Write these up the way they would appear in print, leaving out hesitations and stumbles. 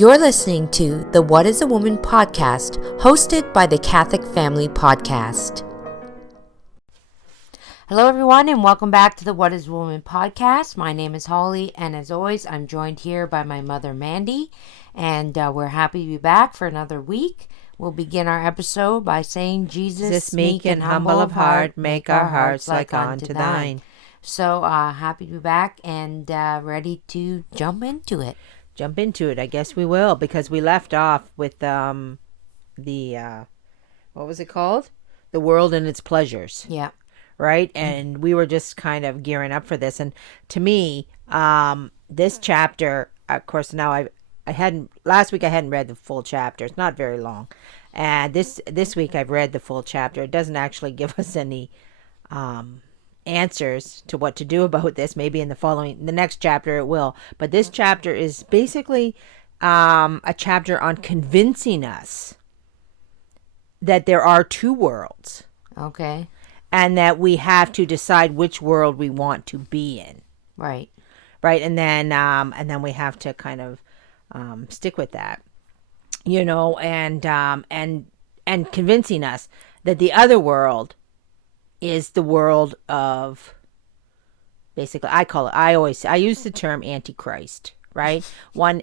You're listening to the What is a Woman podcast, hosted by the Catholic Family Podcast. Hello, everyone, and welcome back to the What is a Woman podcast. My name is Holly, and as always, I'm joined here by my mother, Mandy, and we're happy to be back for another week. We'll begin our episode by saying, Jesus, meek and humble of heart, make our hearts like unto thine. So, happy to be back and ready to jump into it. I guess we will, because we left off with what was it called? The World and Its Pleasures. Yeah. Right? And we were just kind of gearing up for this. And to me, this chapter, of course, now last week I hadn't read the full chapter. It's not very long. And this week I've read the full chapter. It doesn't actually give us any answers to what to do about this. Maybe in the next chapter it will. But this chapter is basically a chapter on convincing us that there are two worlds. Okay. And that we have to decide which world we want to be in. Right. Right. And then we have to kind of stick with that, and convincing us that the other world is the world of, basically, I use the term Antichrist, right?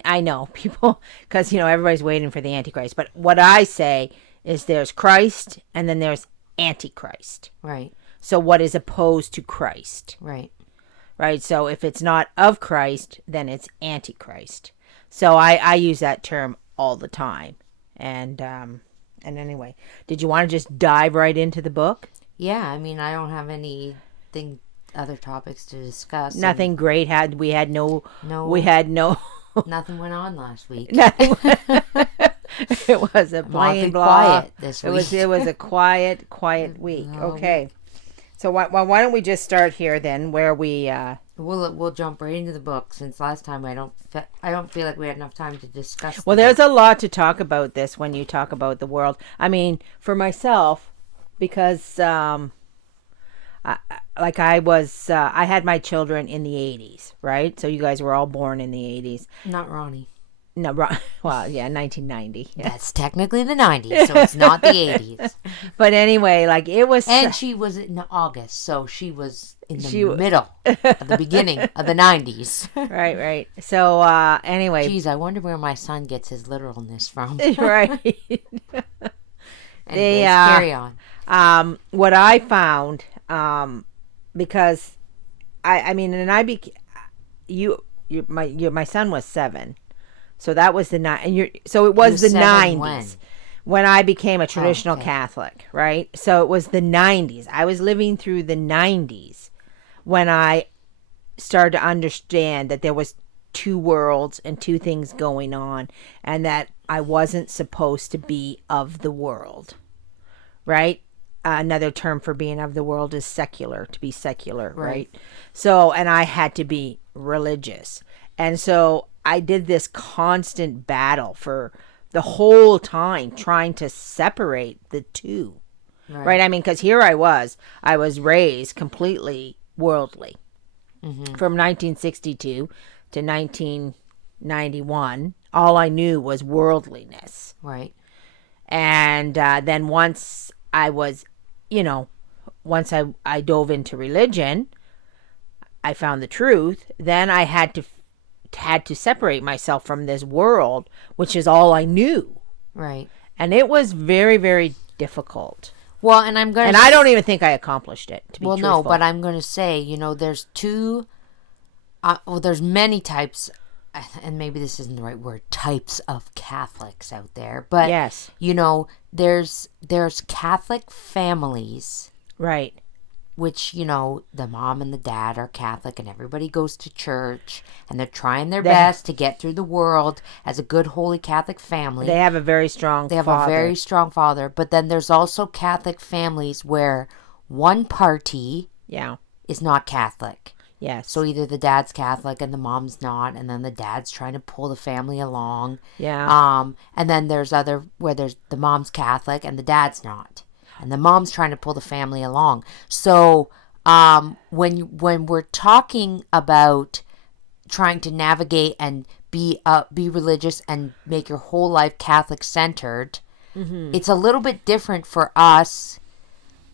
I know people, because, everybody's waiting for the Antichrist. But what I say is there's Christ and then there's Antichrist. Right. So what is opposed to Christ? Right. Right. So if it's not of Christ, then it's Antichrist. So I use that term all the time. And anyway, did you want to just dive right into the book? Yeah, I mean, I don't have other topics to discuss. Nothing great we had no. Nothing went on last week. It was a plain quiet this week. It was a quiet week. Okay. So why don't we just start here then, where we we'll jump right into the book, since last time I don't feel like we had enough time to discuss. Well, there's a lot to talk about this when you talk about the world. I mean, for myself, because I had my children in the 80s, right? So you guys were all born in the 80s. Not Ronnie. No, well, yeah, 1990. Yeah. That's technically the 90s, so it's not the 80s. But anyway, it was... And she was in August, so she was in the middle of the beginning of the 90s. Right. So, anyway... Geez, I wonder where my son gets his literalness from. Right. Anyways, carry on. What I found, because my son was 7. So that was the 90s when I became a traditional Catholic, right? So it was the 90s. I was living through the 90s when I started to understand that there was two worlds and two things going on, and that I wasn't supposed to be of the world, right? Another term for being of the world is secular, to be secular, right? So, and I had to be religious. And so I did this constant battle for the whole time, trying to separate the two, right? I mean, because here I was raised completely worldly. Mm-hmm. From 1962 to 1991, all I knew was worldliness. Right. And then once I dove into religion, I found the truth. Then I had to separate myself from this world, which is all I knew. Right. And it was very, very difficult. Well, and I don't even think I accomplished it, to be truthful. No, but I'm going to say, there's there's many types, and maybe this isn't the right word, types of Catholics out there. But, yes. There's Catholic families. Right. Which, the mom and the dad are Catholic, and everybody goes to church, and they're trying their best to get through the world as a good, holy Catholic family. They have a very strong father. But then there's also Catholic families where one party is not Catholic. Yes. So either the dad's Catholic and the mom's not, and then the dad's trying to pull the family along. Yeah. And then there's where the mom's Catholic and the dad's not. And the mom's trying to pull the family along. So when we're talking about trying to navigate and be religious and make your whole life Catholic centered. Mm-hmm. It's a little bit different for us.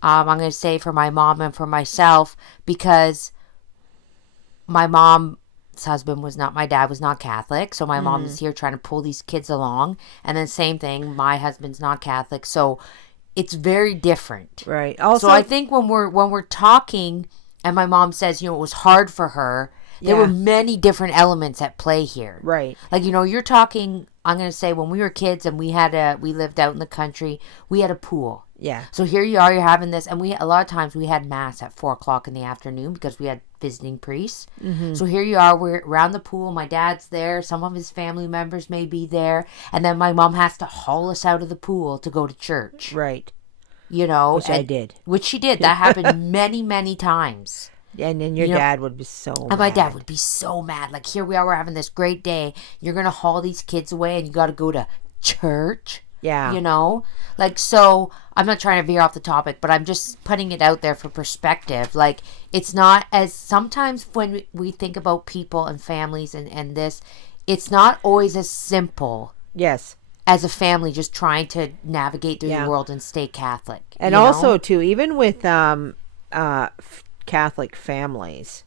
I'm going to say for my mom and for myself, because my mom's husband my dad was not Catholic. So my mom is here trying to pull these kids along. And then same thing, my husband's not Catholic. So it's very different. Right. Also, so I think when we're talking and my mom says, it was hard for her, there were many different elements at play here. Right. Like, you're talking, I'm going to say when we were kids and we lived out in the country, we had a pool. Yeah. So here you are, you're having this, and a lot of times we had mass at 4:00 in the afternoon because we had visiting priests. Mm-hmm. So here you are, we're around the pool, my dad's there, some of his family members may be there, and then my mom has to haul us out of the pool to go to church. Right. Which I did. Which she did. That happened many, many times. And then your dad would be so mad. And my dad would be so mad. Like, here we are, we're having this great day. You're going to haul these kids away and you got to go to church. Yeah. Like, so I'm not trying to veer off the topic, but I'm just putting it out there for perspective. Like, it's not as sometimes when we think about people and families and this, it's not always as simple. Yes. As a family just trying to navigate through the world and stay Catholic. And also, too, even with Catholic families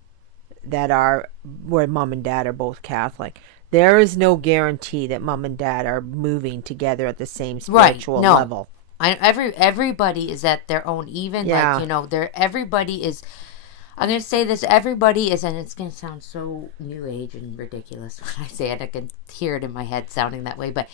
where mom and dad are both Catholic, there is no guarantee that mom and dad are moving together at the same spiritual level. Everybody is at their own, everybody is, I'm going to say this, everybody is, and it's going to sound so new age and ridiculous when I say it, I can hear it in my head sounding that way, but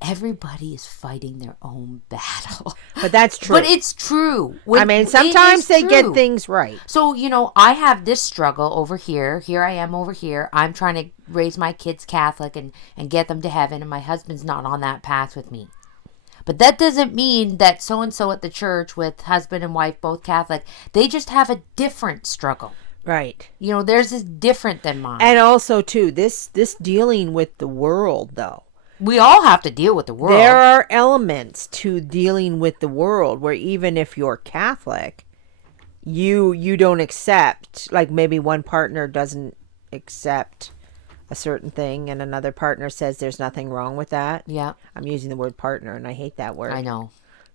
everybody is fighting their own battle. But that's true. But it's true. Sometimes they get things right. So, I have this struggle over here. Here I am over here. I'm trying to raise my kids Catholic and get them to heaven. And my husband's not on that path with me. But that doesn't mean that so-and-so at the church with husband and wife, both Catholic, they just have a different struggle. Right. Theirs is different than mine. And also, too, this dealing with the world, though. We all have to deal with the world. There are elements to dealing with the world where even if you're Catholic, you don't accept, like maybe one partner doesn't accept a certain thing and another partner says there's nothing wrong with that. Yeah. I'm using the word partner and I hate that word. I know.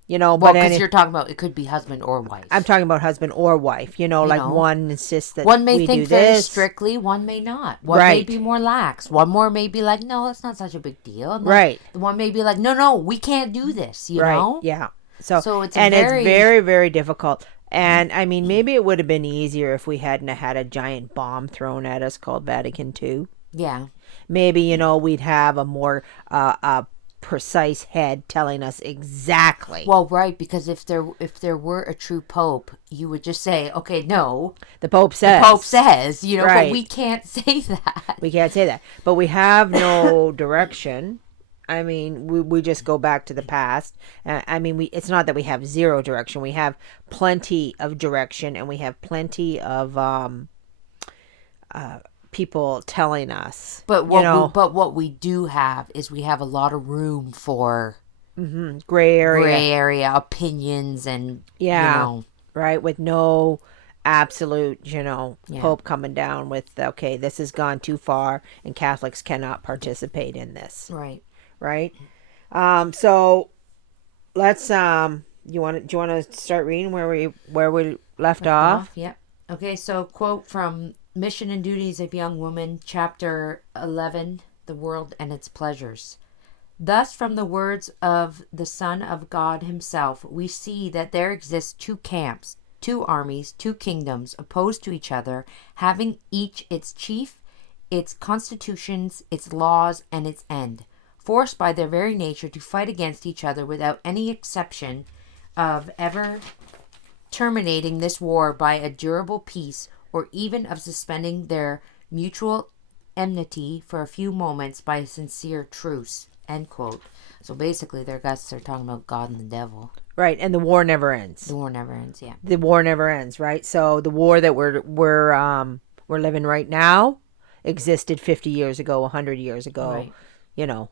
But because you're talking about, it could be husband or wife. I'm talking about husband or wife. One insists that one may we think do very this. strictly, one may not. One may be more lax. One more may be like, no, it's not such a big deal. And right. The one may be like, no, we can't do this. You know. Yeah. So it's it's very, very difficult. And maybe it would have been easier if we hadn't had a giant bomb thrown at us called Vatican II. Yeah. Maybe we'd have a more precise head telling us exactly. Well, right, because if there were a true pope, you would just say, okay, no, the pope says, right. But we can't say that. We can't say that. But we have no direction. We just go back to the past. It's not that we have zero direction. We have plenty of direction, and we have plenty of people telling us. But what we do have is we have a lot of room for gray area opinions and right, with no absolute Pope coming down with, okay, this has gone too far and Catholics cannot participate in this. Right. So let's do you want to start reading where we left off? Yep. Okay, so quote from Mission and Duties of Young Woman, Chapter 11, The World and Its Pleasures. Thus, from the words of the Son of God himself, we see that there exist two camps, two armies, two kingdoms, opposed to each other, having each its chief, its constitutions, its laws, and its end, forced by their very nature to fight against each other without any exception of ever terminating this war by a durable peace, or even of suspending their mutual enmity for a few moments by a sincere truce. End quote. So basically, they're talking about God and the devil. Right, and the war never ends. The war never ends. Yeah. The war never ends. Right. So the war that we're living right now existed 50 years ago, 100 years ago. Right.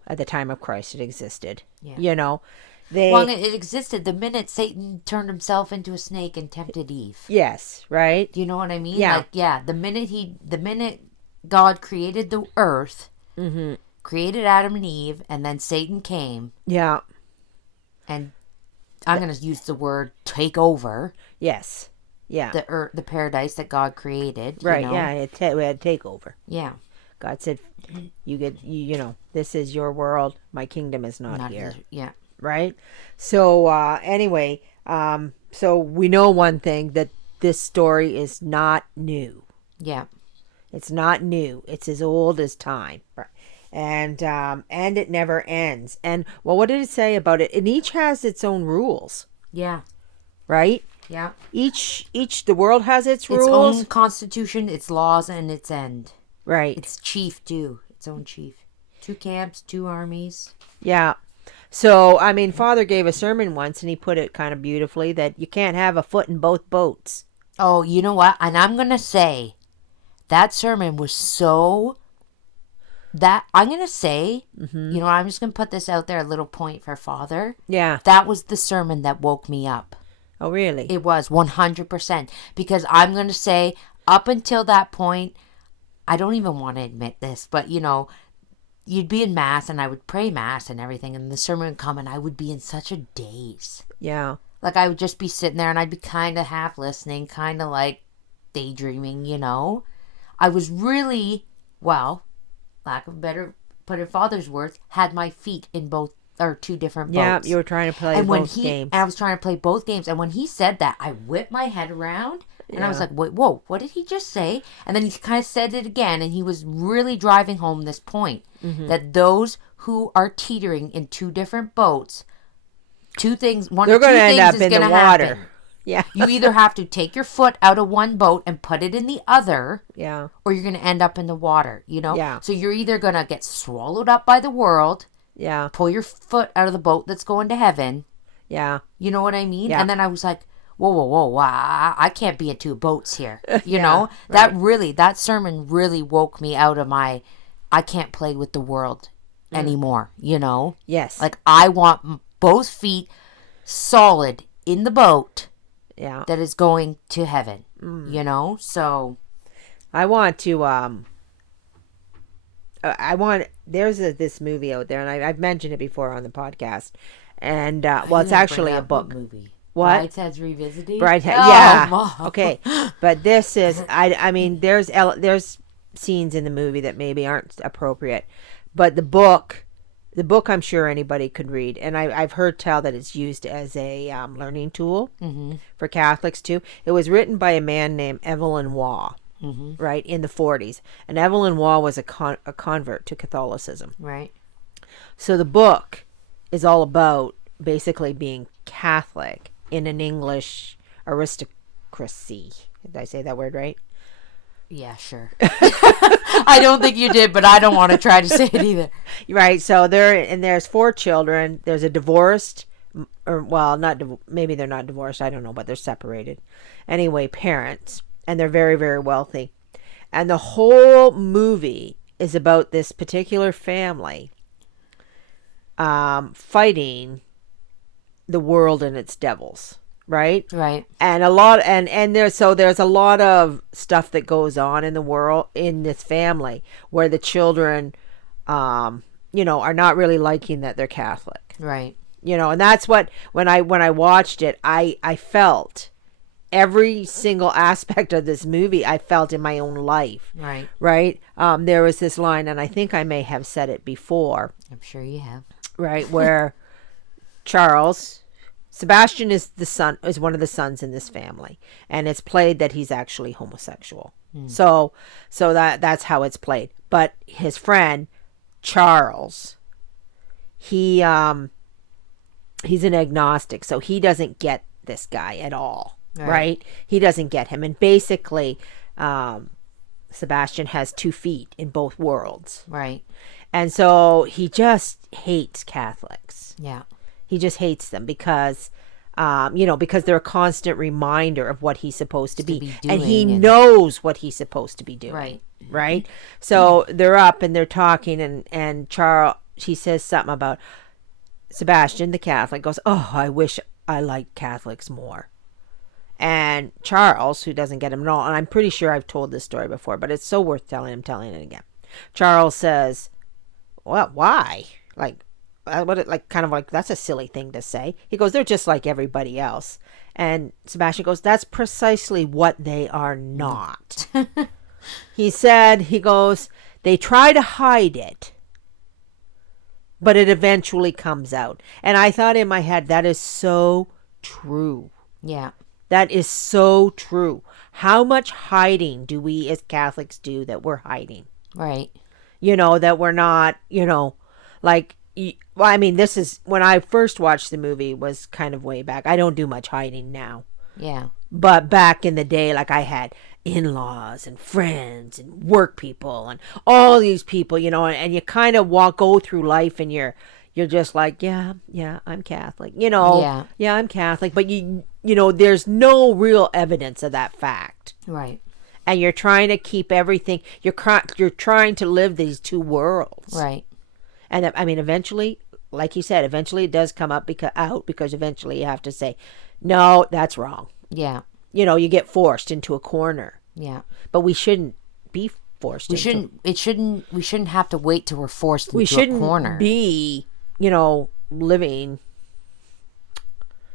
At the time of Christ, it existed. Yeah. It existed the minute Satan turned himself into a snake and tempted Eve. Yes, right. Do you know what I mean? Yeah. The minute God created the earth, Mm-hmm. created Adam and Eve, and then Satan came. Yeah. And I'm going to use the word take over. Yes. Yeah. The paradise that God created. Right. You know? Yeah. We had takeover. Yeah. God said, you know, this is your world. My kingdom is not here. Yeah. Right. So anyway, so we know one thing, that this story is not new. Yeah. It's not new. It's as old as time. And it never ends. And well, what did it say about it? And each has its own rules. Yeah. Right? Yeah. Each the world has its rules. Its own constitution, its laws, and its end. Right. Its chief too. Its own chief. 2 camps, 2 armies. Yeah. So, I mean, Father gave a sermon once and he put it kind of beautifully that you can't have a foot in both boats. Oh, you know what? And I'm going to say that sermon was so... That I'm going to say, you know, I'm just going to put this out there, a little point for Father. Yeah. That was the sermon that woke me up. Oh, really? It was 100%. Because I'm going to say, up until that point, I don't even want to admit this, but, you know, you'd be in Mass and I would pray Mass and everything, and the sermon would come and I would be in such a daze. Yeah. Like, I would just be sitting there and I'd be kind of half listening, kind of like daydreaming, you know. I was really, well, lack of better, put in Father's words, had my feet in both, or 2 different boats. Yeah, you were trying to play both games. And I was trying to play both games. And when he said that, I whipped my head around and I was like, wait, whoa, what did he just say? And then he kind of said it again, and he was really driving home this point, that those who are teetering in 2 different boats, 2 things, they're going to end up in the water. Happen. Yeah. You either have to take your foot out of one boat and put it in the other, yeah, or you're going to end up in the water, you know? Yeah. So you're either going to get swallowed up by the world, yeah, pull your foot out of the boat that's going to heaven. Yeah. You know what I mean? Yeah. And then I was like, whoa, I can't be in 2 boats here. You Yeah, know? right. That sermon really woke me out of my, I can't play with the world anymore, you know? Yes. Like, I want both feet solid in the boat. Yeah. That is going to heaven, you know? So I want to, there's this movie out there, and I've mentioned it before on the podcast. And, well, it's actually a book. Movie. What? Bridesheads Revisited? Yeah. Mom. Okay. But this is, I mean, there's scenes in the movie that maybe aren't appropriate. But the book I'm sure anybody could read. And I've heard tell that it's used as a learning tool for Catholics too. It was written by a man named Evelyn Waugh, right, in the 40s. And Evelyn Waugh was a convert to Catholicism. Right. So the book is all about basically being Catholic in an English aristocracy. Did I say that word right? Yeah, sure. I don't think you did, but I don't want to try to say it either. Right. So there's 4 children. There's a divorced, or well, maybe they're not divorced. I don't know, but they're separated. Anyway, parents, and they're very, very wealthy. And the whole movie is about this particular family fighting the world and its devils. Right? Right. And there's a lot of stuff that goes on in the world, in this family, where the children, you know, are not really liking that they're Catholic. Right. You know, and that's what, when I watched it, I felt every single aspect of this movie I felt in my own life. Right. Right? There was this line, and I think I may have said it before. I'm sure you have. Right, where Sebastian is one of the sons in this family, and it's played that he's actually homosexual. So that's how it's played. But his friend Charles, he's an agnostic, so he doesn't get this guy at all. Right? He doesn't get him, and basically, Sebastian has 2 feet in both worlds. Right. And so he just hates Catholics. Yeah. He just hates them because, because they're a constant reminder of what he's supposed to be. And he knows what he's supposed to be doing. Right. Right? So they're up and they're talking, and Charles, he says something about Sebastian, the Catholic, goes, "Oh, I wish I liked Catholics more." And Charles, who doesn't get him at all, and I'm pretty sure I've told this story before, but it's so worth telling it again. Charles says, well, why? Like, kind of like, that's a silly thing to say. He goes, they're just like everybody else. And Sebastian goes, that's precisely what they are not. He goes, they try to hide it, but it eventually comes out. And I thought in my head, that is so true. Yeah. That is so true. How much hiding do we as Catholics do that we're hiding? Right. That we're not, like, well, I mean, this is, when I first watched the movie was kind of way back. I don't do much hiding now. Yeah. But back in the day, like, I had in-laws and friends and work people and all these people, and you kind of go through life and you're just like, yeah, I'm Catholic, Yeah, I'm Catholic, but there's no real evidence of that fact. Right. And you're trying to keep everything, you're trying to live these two worlds. Right. And I mean, eventually, like you said, eventually it does come up because eventually you have to say, no, that's wrong. Yeah. You get forced into a corner. Yeah. But we shouldn't be forced. We shouldn't have to wait till we're forced into a corner. Be, living.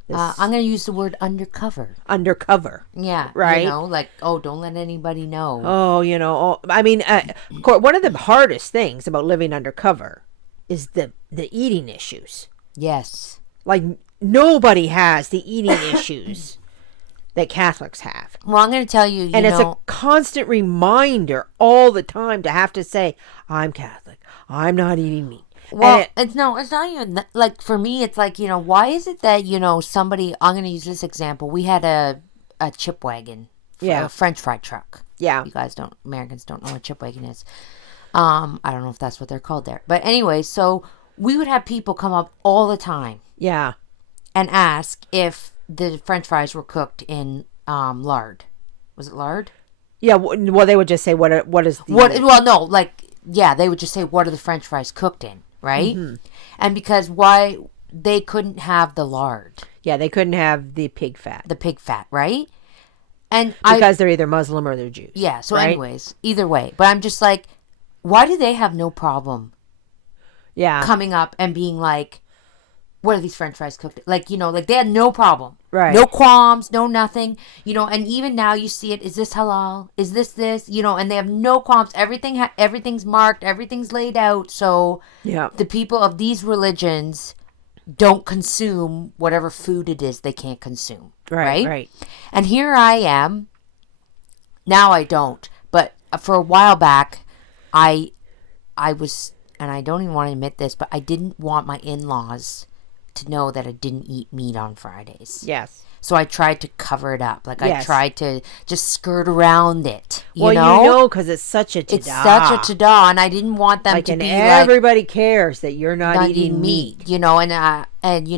I'm going to use the word undercover. Undercover. Yeah. Right. Like, don't let anybody know. I mean, one of the hardest things about living undercover is the eating issues. Yes. Like, nobody has the eating issues that Catholics have. Well, I'm going to tell you, and it's a constant reminder all the time to have to say, I'm Catholic. I'm not eating meat. Well, it's not even, like, for me, it's like, why is it that, somebody, I'm going to use this example. We had a chip wagon. A French fry truck. Yeah. Americans don't know what chip wagon is. I don't know if that's what they're called there. But anyway, so we would have people come up all the time. Yeah. And ask if the French fries were cooked in lard. Was it lard? Yeah. Well, they would just say, what is the... Well, no, like, yeah, they would just say, what are the French fries cooked in, right? Mm-hmm. And because why they couldn't have the lard. Yeah, they couldn't have the pig fat. The pig fat, right? And because they're either Muslim or they're Jews. Yeah, so right? Anyways, either way. But I'm just like, why do they have no problem coming up and being like, what are these French fries cooked? Like, like they had no problem. Right. No qualms, no nothing. And even now you see it. Is this halal? Is this? And they have no qualms. Everything's marked. Everything's laid out. So the people of these religions don't consume whatever food it is they can't consume. Right. And here I am. Now I don't. But for a while back, I was, and I don't even want to admit this, but I didn't want my in-laws to know that I didn't eat meat on Fridays. Yes. So I tried to cover it up. Like, I tried to just skirt around it. You know? Because it's such a tada. It's such a tada, and I didn't want them to be everybody cares that you're not eating meat. And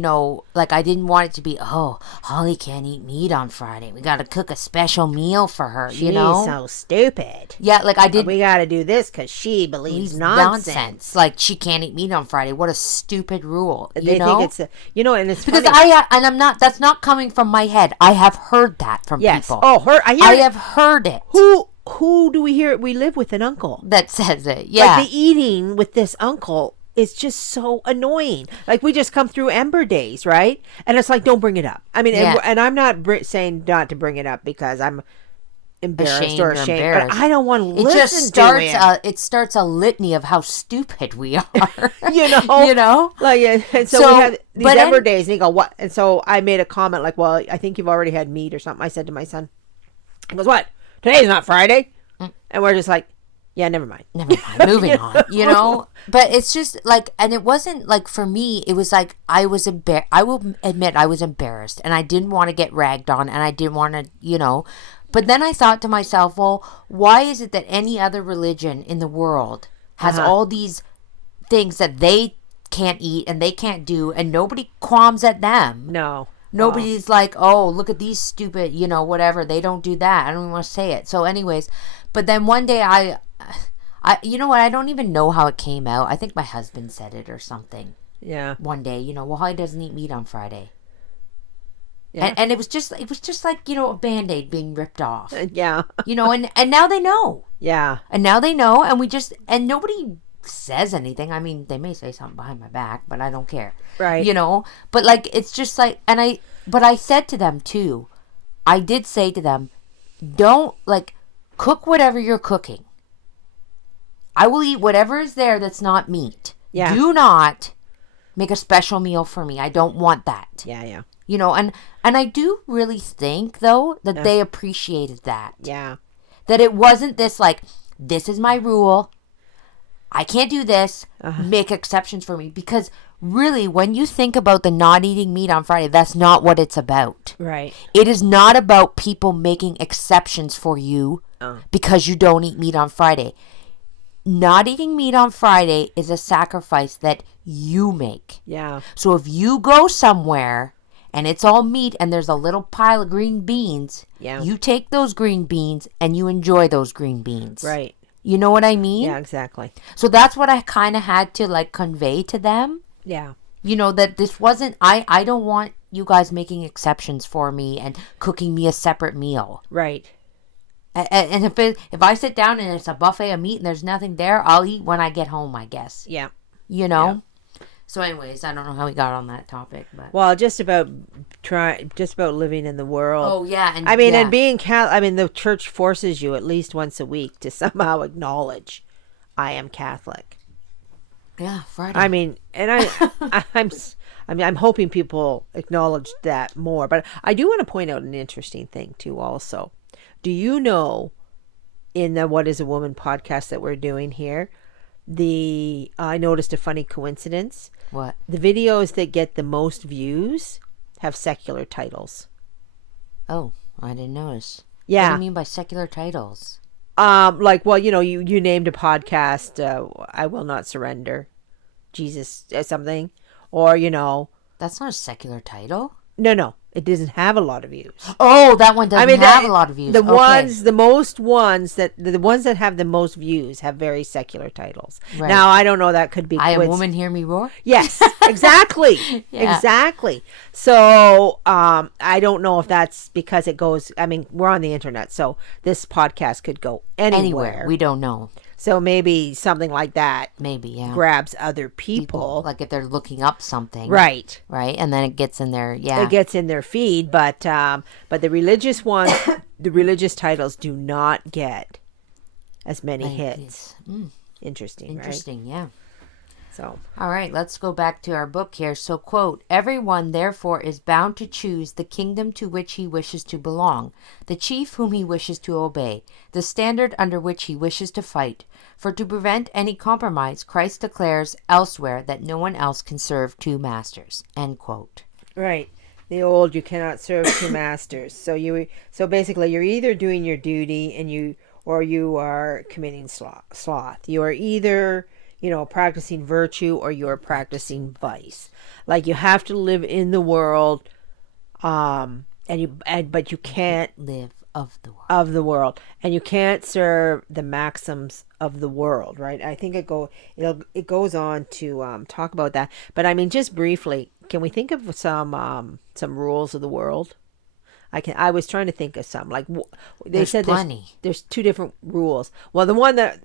like, I didn't want it to be, Holly can't eat meat on Friday. We got to cook a special meal for her, She's so stupid. Yeah, like I did. We got to do this because she believes nonsense. Like, she can't eat meat on Friday. What a stupid rule. They think it's, and it's because funny. That's not coming from my head. I have heard that from people. Oh, I have heard it. Who do we hear? We live with an uncle that says it. Yeah. Like, the eating with this uncle is just so annoying. Like, we just come through Ember days, right? And it's like, don't bring it up. I mean, and I'm not saying not to bring it up because I'm embarrassed or ashamed. But I don't want to listen to it. It starts a litany of how stupid we are. Like, and so we had these Ember days, and he go, what? And so I made a comment like, well, I think you've already had meat or something. I said to my son, he goes, what? Today's not Friday. And we're just like, yeah, never mind. Moving on, But it's just like, and it wasn't like, for me, it was like, I will admit I was embarrassed, and I didn't want to get ragged on, and I didn't want to, but then I thought to myself, well, why is it that any other religion in the world has all these things that they can't eat and they can't do, and nobody qualms at them? No. Nobody's like, oh, look at these stupid, whatever. They don't do that. I don't even want to say it. So anyways, but then one day I you know what? I don't even know how it came out. I think my husband said it or something. Yeah. One day, well, Holly doesn't eat meat on Friday. Yeah. And it was just like, a Band-Aid being ripped off. Yeah. And now they know. Yeah. And now they know, and nobody says anything. I mean, they may say something behind my back, but I don't care. Right. But like, it's just like, but I said to them too, I did say to them, don't, like, cook whatever you're cooking. I will eat whatever is there that's not meat. Yeah. Do not make a special meal for me. I don't want that. Yeah, yeah. And I do really think, though, that they appreciated that. Yeah. That it wasn't this, like, this is my rule. I can't do this. Make exceptions for me. Because really, when you think about the not eating meat on Friday, that's not what it's about. Right. It is not about people making exceptions for you because you don't eat meat on Friday. Not eating meat on Friday is a sacrifice that you make. Yeah. So if you go somewhere and it's all meat and there's a little pile of green beans, you take those green beans and you enjoy those green beans. Right. You know what I mean? Yeah, exactly. So that's what I kind of had to, like, convey to them. Yeah. That this wasn't, I don't want you guys making exceptions for me and cooking me a separate meal. Right. And if I sit down and it's a buffet of meat and there's nothing there, I'll eat when I get home, I guess. Yeah. Yeah. So anyways, I don't know how we got on that topic, but just about living in the world. Oh yeah, and being Catholic. the church forces you at least once a week to somehow acknowledge, I am Catholic. Yeah, Friday. I'm hoping people acknowledge that more. But I do want to point out an interesting thing too. Also, do you know, in the What Is a Woman podcast that we're doing here, I noticed a funny coincidence. What? The videos that get the most views have secular titles. Oh, I didn't notice. Yeah. What do you mean by secular titles? You named a podcast, I Will Not Surrender, Jesus, something, or, That's not a secular title. No, it doesn't have a lot of views. Oh, that one doesn't have a lot of views. The ones that have the most views have very secular titles. Right. Now, I don't know, that could be I Am Woman, Hear Me Roar? Yes, exactly. Exactly. So, I don't know if that's because it goes, we're on the internet, so this podcast could go anywhere. We don't know. So maybe something like that grabs other people. Like if they're looking up something. Right. Right. And then it gets in their, It gets in their feed, but the religious ones, the religious titles do not get as many hits. Interesting, right? Yeah. So. All right, let's go back to our book here. So, quote, everyone, therefore, is bound to choose the kingdom to which he wishes to belong, the chief whom he wishes to obey, the standard under which he wishes to fight. For to prevent any compromise, Christ declares elsewhere that no one else can serve two masters, end quote. Right. The old, you cannot serve two masters. So basically, you're either doing your duty or you are committing sloth. You are either practicing virtue or you're practicing vice. Like, you have to live in the world, but you can't live of the world, and you can't serve the maxims of the world, right? I think it goes on to talk about that. But just briefly, can we think of some rules of the world? I was trying to think of some, like they said there's two different rules. Well,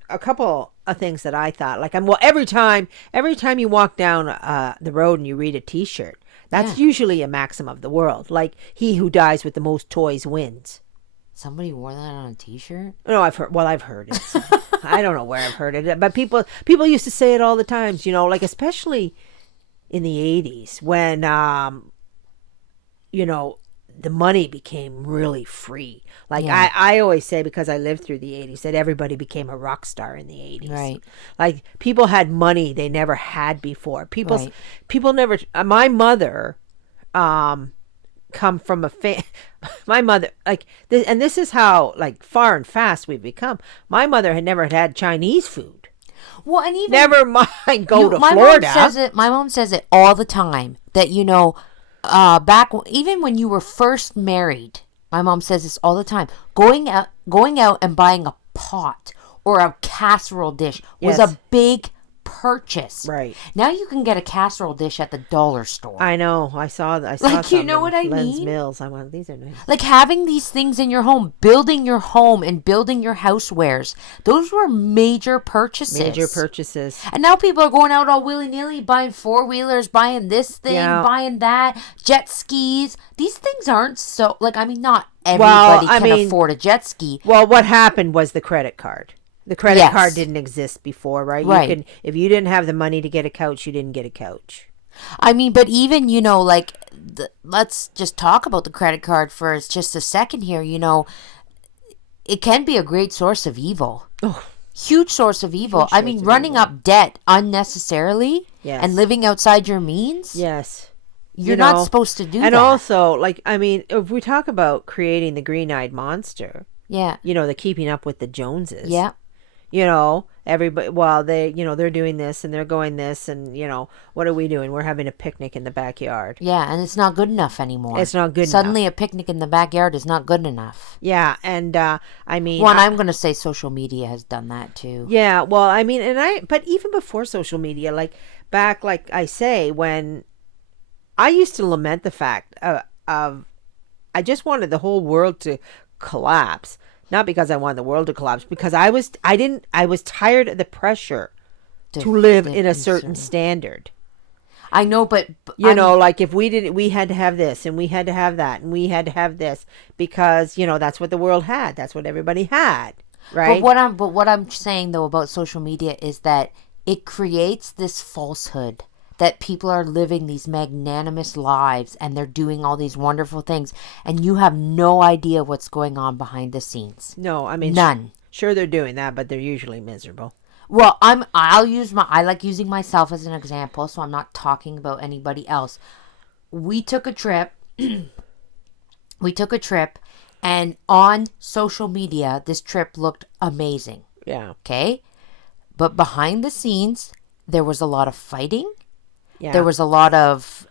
a couple of things that I thought, like, every time you walk down the road and you read a T-shirt, that's usually a maxim of the world. Like, he who dies with the most toys wins. Somebody wore that on a T-shirt? No, I've heard it. So I don't know where I've heard it, but people used to say it all the time. Like, especially in the 80s when the money became really free. Like, I always say, because I lived through the 80s, that everybody became a rock star in the 80s. Right. Like, people had money they never had before. People never. My mother, come from my mother, like this, and this is how, like, far and fast we've become. My mother had never had Chinese food. Well, and even never mind go to Florida. My mom says it all the time that even when you were first married, my mom says this all the time. Going out and buying a pot or a casserole dish was a big purchase. Right. Now you can get a casserole dish at the dollar store. I know. I saw like, you know what I Len's mean? Mills. I went, these are nice. Like having these things in your home, building your home and building your housewares. Those were major purchases. And now people are going out all willy-nilly, buying four-wheelers, buying this thing, buying that, jet skis. These things aren't so, like, I mean, not everybody can afford a jet ski. Well, what happened was the credit card. The credit card didn't exist before, right? Right. If you didn't have the money to get a couch, you didn't get a couch. I mean, but even, you know, like, let's just talk about the credit card for just a second here. You know, it can be a great source of evil. Oh. Huge source of evil. I mean, running up debt unnecessarily and living outside your means. Yes. You're not supposed to do that. And also, like, I mean, if we talk about creating the green-eyed monster. Yeah. You know, the keeping up with the Joneses. Yeah. You know, everybody, well, they're doing this and they're going this and, you know, what are we doing? We're having a picnic in the backyard. Yeah, and it's not good enough anymore. It's not good Suddenly enough. A picnic in the backyard is not good enough. Yeah, and I mean... Well, I'm going to say social media has done that too. Yeah, well, I mean, but even before social media, like, back, like I say, when I used to lament the fact of I just wanted the whole world to collapse. Not because I wanted the world to collapse, because I was tired of the pressure to live in a certain standard. I know, but you know, like if we had to have this and we had to have that and we had to have this because, you know, that's what the world had. That's what everybody had. Right. But what I'm saying though about social media is that it creates this falsehood that people are living these magnanimous lives and they're doing all these wonderful things and you have no idea what's going on behind the scenes. No, I mean none. Sure they're doing that, but they're usually miserable. Well, I like using myself as an example, so I'm not talking about anybody else. We took a trip. And on social media, this trip looked amazing. Yeah. Okay? But behind the scenes, there was a lot of fighting. Yeah. There was a lot of,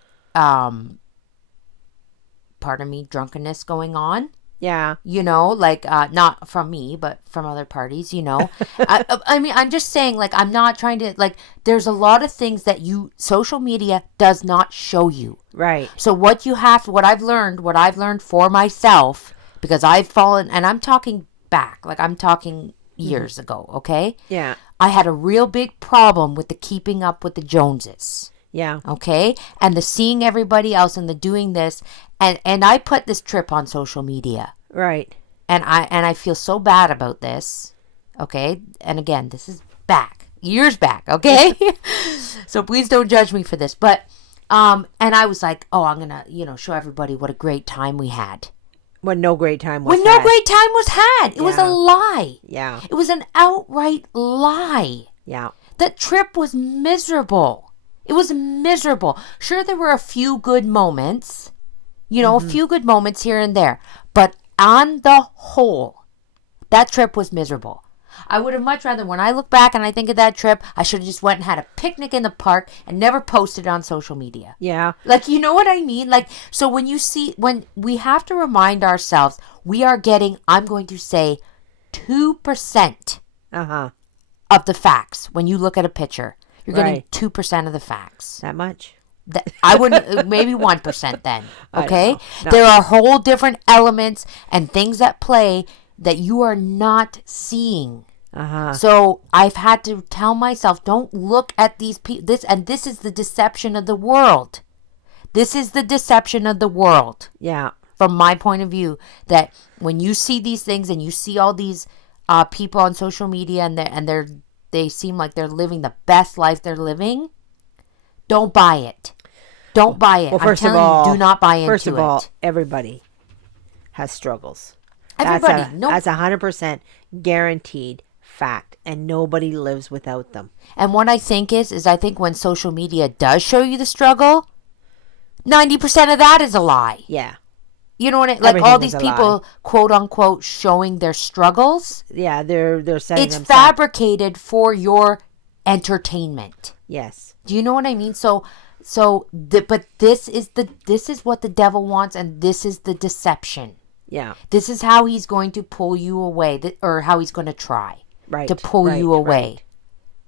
drunkenness going on. Yeah. You know, like, not from me, but from other parties, you know. I mean, I'm just saying, like, I'm not trying to, like, there's a lot of things that social media does not show you. Right. So what I've learned for myself, because I've fallen, and I'm talking back, like, I'm talking years ago, okay? Yeah. I had a real big problem with the keeping up with the Joneses. Yeah. Okay? And the seeing everybody else and the doing this. And I put this trip on social media. Right. And I feel so bad about this. Okay? And again, this is years back, okay? So please don't judge me for this. But and I was like, oh, I'm gonna, show everybody what a great time we had. When no great time was had. When no great time was had. It was a lie. Yeah. It was an outright lie. Yeah. That trip was miserable. It was miserable. Sure, there were a few good moments, a few good moments here and there. But on the whole, that trip was miserable. I would have much rather, when I look back and I think of that trip, I should have just went and had a picnic in the park and never posted on social media. Yeah. Like, you know what I mean? Like, so when we have to remind ourselves, we are getting, I'm going to say, 2% of the facts when you look at a picture. You're getting 2% of the facts. That much? I wouldn't, maybe 1% then. Okay? No. There are whole different elements and things at play that you are not seeing. So I've had to tell myself, don't look at these people. This is the deception of the world. This is the deception of the world. Yeah. From my point of view, that when you see these things and you see all these people on social media and they seem like they're living the best life they're living, don't buy it. Don't buy it. Well, first of all, do not buy into it. First of all, everybody has struggles. Everybody. That's 100% guaranteed fact, and nobody lives without them. And what I think is I think when social media does show you the struggle, 90% of that is a lie. Yeah. You know what I mean? Like all these people, quote unquote, showing their struggles. Yeah, they're setting themselves. It's fabricated for your entertainment. Yes. Do you know what I mean? But this is what the devil wants, and this is the deception. Yeah. This is how he's going to pull you away, or how he's going to try to pull you away.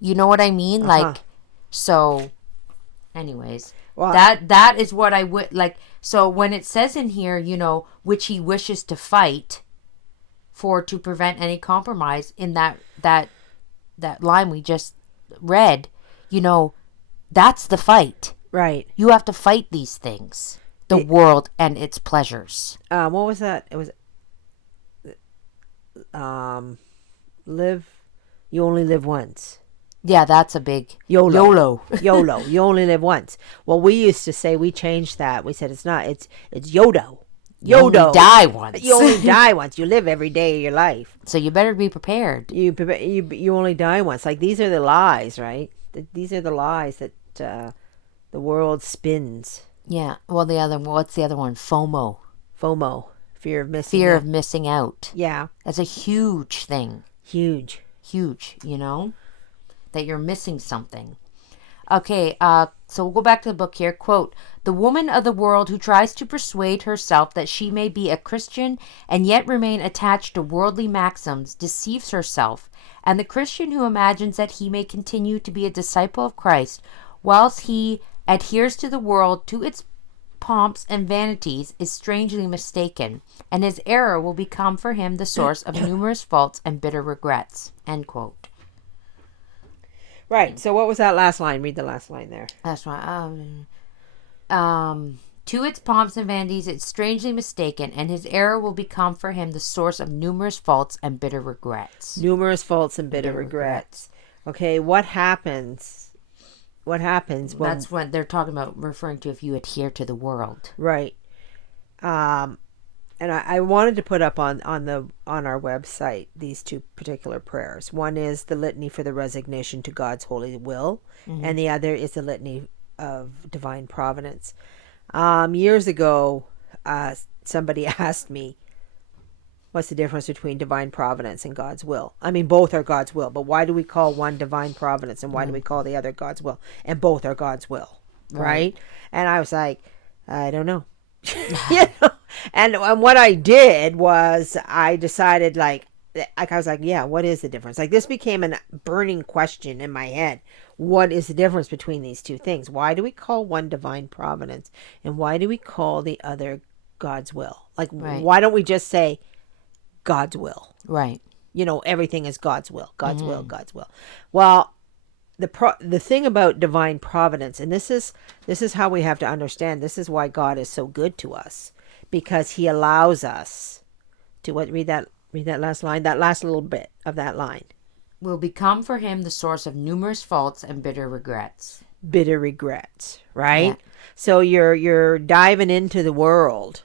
You know what I mean? Like, so, anyways, Well, that is what I would like. So when it says in here, you know, which he wishes to fight for to prevent any compromise in that line we just read, you know, that's the fight. Right. You have to fight these things, the world and its pleasures. What was that? It was live. You only live once. Yeah, that's a big YOLO. YOLO. You only live once. Well, we used to say, we changed that. We said it's not. It's YODO. You only die once. You only die once. You live every day of your life. So you better be prepared. You only die once. Like, these are the lies, right? These are the lies that the world spins. Yeah. Well, what's the other one? FOMO. FOMO. Fear of missing Fear out. of missing out. Yeah. That's a huge thing. Huge, you know, that you're missing something. Okay, so we'll go back to the book here. Quote, "The woman of the world who tries to persuade herself that she may be a Christian and yet remain attached to worldly maxims deceives herself, and the Christian who imagines that he may continue to be a disciple of Christ whilst he adheres to the world, to its pomps and vanities, is strangely mistaken, and his error will become for him the source of numerous faults and bitter regrets." End quote. Right. So what was that last line? Read the last line there. That's right. To its pomps and vanities, it's strangely mistaken, and his error will become for him the source of numerous faults and bitter regrets. Numerous faults and bitter regrets. Okay, what happens? What happens when... That's what they're talking about, referring to if you adhere to the world. Right. And I wanted to put up on our website these two particular prayers. One is the litany for the resignation to God's holy will, and the other is the litany of divine providence. Years ago, somebody asked me, what's the difference between divine providence and God's will? I mean, both are God's will, but why do we call one divine providence and why do we call the other God's will? And both are God's will, right? And I was like, I don't know. You know? And what I did was I decided, like I was like, yeah, what is the difference? Like, this became a burning question in my head. What is the difference between these two things? Why do we call one divine providence and why do we call the other God's will? Like, why don't we just say God's will? Right. You know, everything is God's will. God's will, God's will. Well, the thing about divine providence, and this is how we have to understand, this is why God is so good to us, because he allows us to read that last line, that last little bit of that line. Will become for him the source of numerous faults and bitter regrets. Bitter regrets, right? Yeah. So you're diving into the world,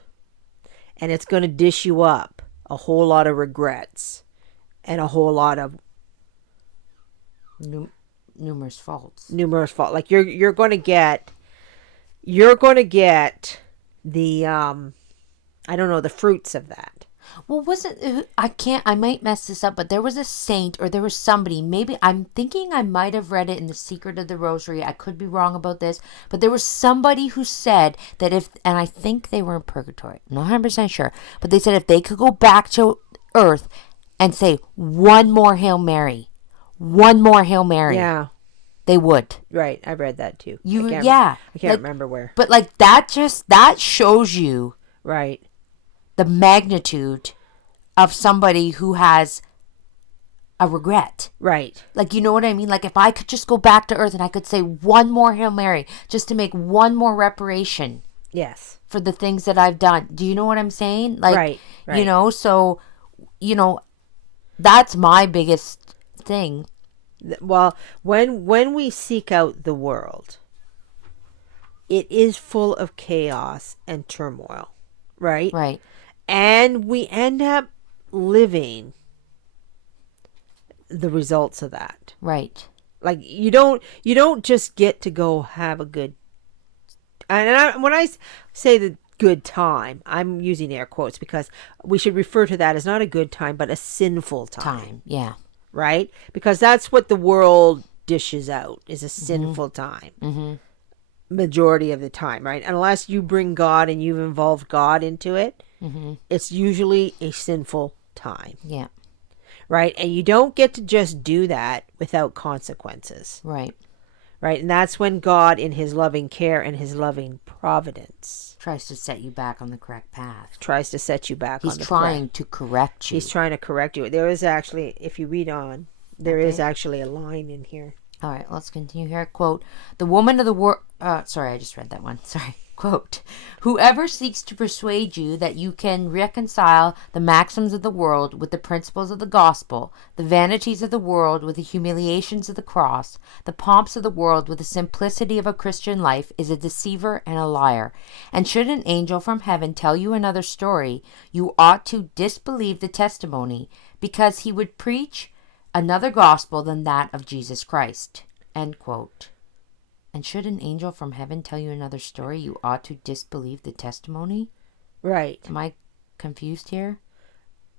and it's going to dish you up a whole lot of regrets and a whole lot of numerous faults. Like you're going to get the I don't know, the fruits of that. Well, I might mess this up, but there was a saint or there was somebody, maybe I'm thinking I might have read it in The Secret of the Rosary. I could be wrong about this, but there was somebody who said that and I think they were in purgatory, I'm not 100% sure, but they said if they could go back to earth and say one more Hail Mary, Yeah. they would. Right. I read that too. I can't remember where. But like that shows you. Right. The magnitude of somebody who has a regret. Right. Like, you know what I mean? Like, if I could just go back to earth and I could say one more Hail Mary just to make one more reparation. Yes. For the things that I've done. Do you know what I'm saying? Like, right. You know, so, you know, that's my biggest thing. Well, when we seek out the world, it is full of chaos and turmoil, right? Right. And we end up living the results of that. Right. Like, you don't just get to go have a good, when I say the good time, I'm using air quotes because we should refer to that as not a good time, but a sinful time. Yeah. Right? Because that's what the world dishes out, is a sinful time. Mm-hmm. Majority of the time, right? Unless you bring God and you've involved God into it, it's usually a sinful time. Yeah. right? And you don't get to just do that without consequences. Right. Right? And that's when God, in his loving care and his loving providence, tries to set you back on the correct path. Tries to set you back on the He's trying to correct you. He's trying to correct you. There is actually, if you read on, there is actually a line in here. All right, let's continue here. Quote, the woman of the world... sorry, I just read that one. Sorry. Quote, whoever seeks to persuade you that you can reconcile the maxims of the world with the principles of the gospel, the vanities of the world with the humiliations of the cross, the pomps of the world with the simplicity of a Christian life, is a deceiver and a liar. And should an angel from heaven tell you another story, you ought to disbelieve the testimony, because he would preach another gospel than that of Jesus Christ. End quote. And should an angel from heaven tell you another story, you ought to disbelieve the testimony? Right. Am I confused here?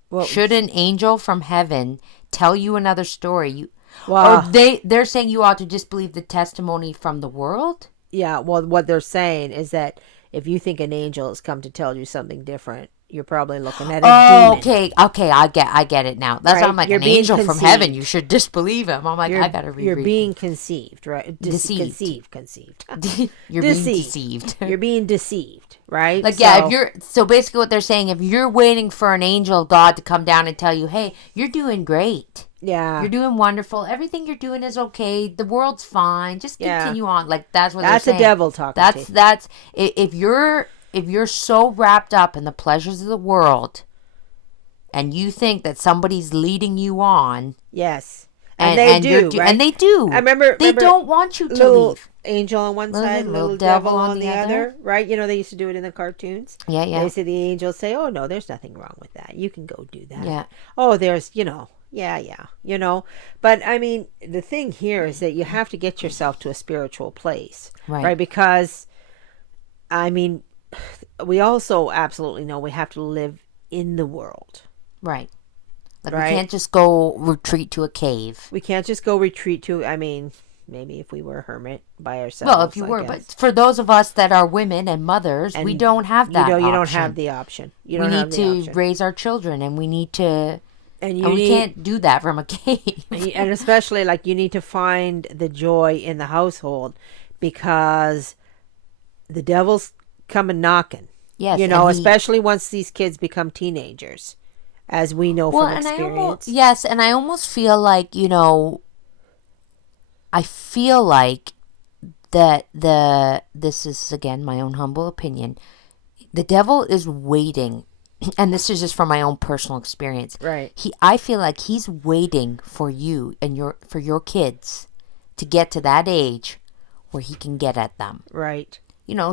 Well, should an angel from heaven tell you another story, or they're saying you ought to disbelieve the testimony from the world? Yeah, well, what they're saying is that if you think an angel has come to tell you something different, you're probably looking at a demon. Okay, I get it now. That's why I'm like, an angel from heaven, you should disbelieve him. I'm like, I gotta reread. You're being conceived, right? Deceived. Conceived. You're being deceived. You're being deceived, right? Like, so basically what they're saying, if you're waiting for an angel of God to come down and tell you, hey, you're doing great. Yeah. You're doing wonderful. Everything you're doing is okay. The world's fine. Just continue on. Like, that's what they're saying. That's the devil talking. That's if you're so wrapped up in the pleasures of the world and you think that somebody's leading you on. Yes. And they do, right? And they do. I remember they don't want you to leave. Angel on one side, little devil on the other, right? You know, they used to do it in the cartoons. Yeah. They say the angels say, oh, no, there's nothing wrong with that. You can go do that. Yeah. Oh, there's, yeah. But, I mean, the thing here is that you have to get yourself to a spiritual place, right? Because, I mean, we also absolutely know we have to live in the world. Right. Like, we can't just go retreat to a cave. We can't just go retreat to, I mean, maybe if we were a hermit by ourselves. Well, if you were, but for those of us that are women and mothers, we don't have that option. You don't have the option. We need to raise our children, and we need to... And we can't do that from a cave. And especially, like, you need to find the joy in the household, because the devil's coming knocking. Yes. Especially once these kids become teenagers, as we know from experience. And I almost feel like, I feel like that this is, again, my own humble opinion, the devil is waiting, and this is just from my own personal experience. Right. I feel like he's waiting for you and for your kids to get to that age where he can get at them. Right.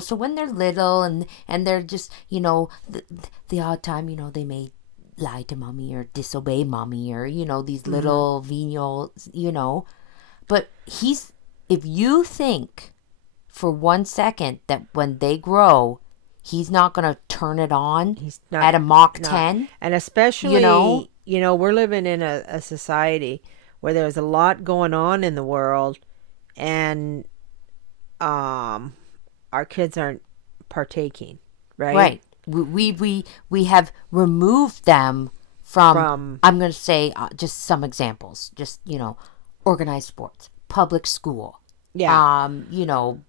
So when they're little and they're just, the odd time, they may lie to mommy or disobey mommy or, these little venial, but if you think for 1 second that when they grow, he's not going to turn it on at a Mach 10. And especially, we're living in a society where there's a lot going on in the world, and our kids aren't partaking, right? Right. We have removed them from I'm going to say just some examples. Just, organized sports, public school. Yeah. I know,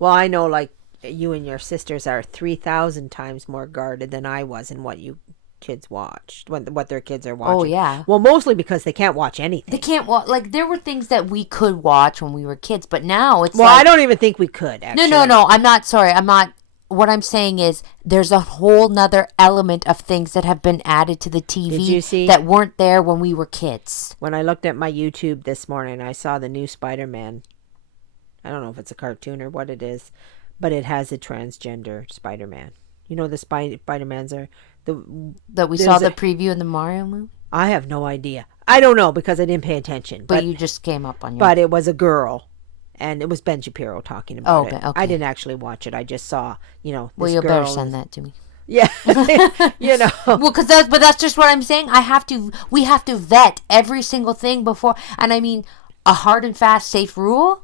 I know, like, you and your sisters are 3,000 times more guarded than I was in what you kids watched, what their kids are watching. Oh, yeah. Well, mostly because they can't watch anything. They can't watch, like, there were things that we could watch when we were kids, but now it's I don't even think we could, actually. No, I'm not, sorry, what I'm saying is there's a whole nother element of things that have been added to the TV Did you see? That weren't there when we were kids. When I looked at my YouTube this morning, I saw the new Spider-Man. I don't know if it's a cartoon or what it is, but it has a transgender Spider-Man. The Spider-Mans are... That we saw the preview in the Mario movie? I have no idea. I don't know because I didn't pay attention. But you just came up on your... But it was a girl. And it was Ben Shapiro talking about it. Okay. I didn't actually watch it. I just saw, this well, you girl better send that to me. Yeah. Well, but that's just what I'm saying. We have to vet every single thing before. And I mean, a hard and fast safe rule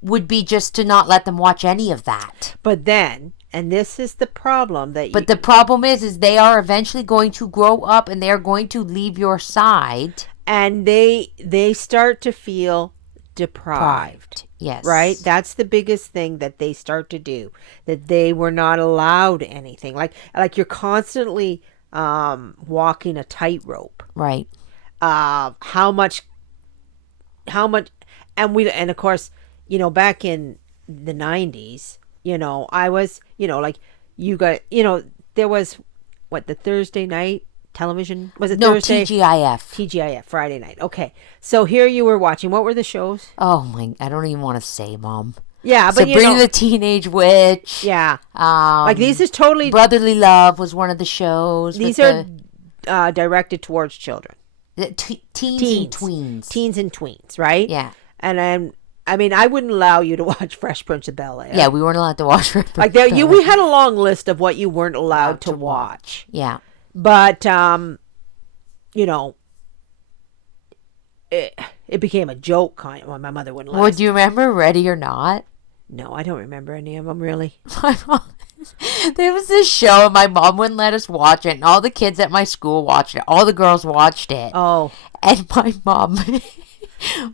would be just to not let them watch any of that. But then, And this is the problem But the problem is they are eventually going to grow up and they are going to leave your side. And they start to feel deprived. Yes. Right? That's the biggest thing that they start to do. That they were not allowed anything. Like you're constantly walking a tightrope. Right. How much and of course, back in the 90s, I was, like you got, there was the Thursday night television, was it Thursday? TGIF, Friday night. Okay. So here you were watching, what were the shows? Oh my, I don't even want to say, Mom. Yeah, but Sabrina the Teenage Witch. Yeah. Like these is totally Brotherly Love was one of the shows. These are directed towards children. Teens and tweens. Teens and tweens, right? Yeah. And then, I wouldn't allow you to watch Fresh Prince of Bel-Air. Yeah, we weren't allowed to watch Fresh Prince of Bel-Air. We had a long list of what you weren't allowed to watch. Yeah. But, it became a joke kind of when my mother wouldn't let us. Well, do you remember Ready or Not? No, I don't remember any of them, really. There was this show, and my mom wouldn't let us watch it, and all the kids at my school watched it. All the girls watched it. Oh. And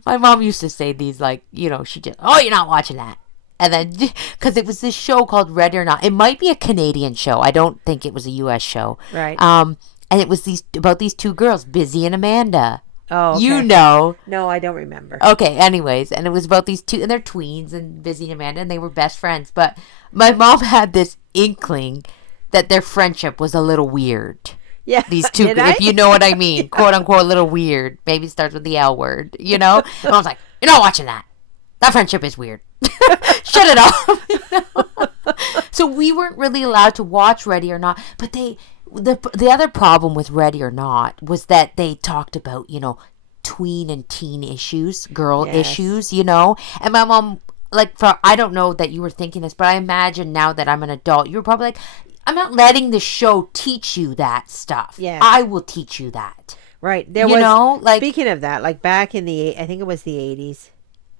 my mom used to say these, like, she just, oh, you're not watching that. And then, because it was this show called Ready or Not. It might be a Canadian show. I don't think it was a U.S. show. Right. And it was about these two girls, Busy and Amanda. Oh, okay. You know. No, I don't remember. Okay, anyways. And it was about these two, and they're tweens, and Busy and Amanda, and they were best friends. But my mom had this inkling that their friendship was a little weird. Yeah. These two, if you know what I mean, quote unquote, a little weird. Maybe it starts with the L word, And I was like, you're not watching that. That friendship is weird. Shut it off. So we weren't really allowed to watch Ready or Not. But the other problem with Ready or Not was that they talked about, tween and teen issues, girl issues, And my mom, I don't know that you were thinking this, but I imagine now that I'm an adult, you were probably like, I'm not letting the show teach you that stuff. Yeah. I will teach you that. Right. Speaking of that, back in I think it was the 80s.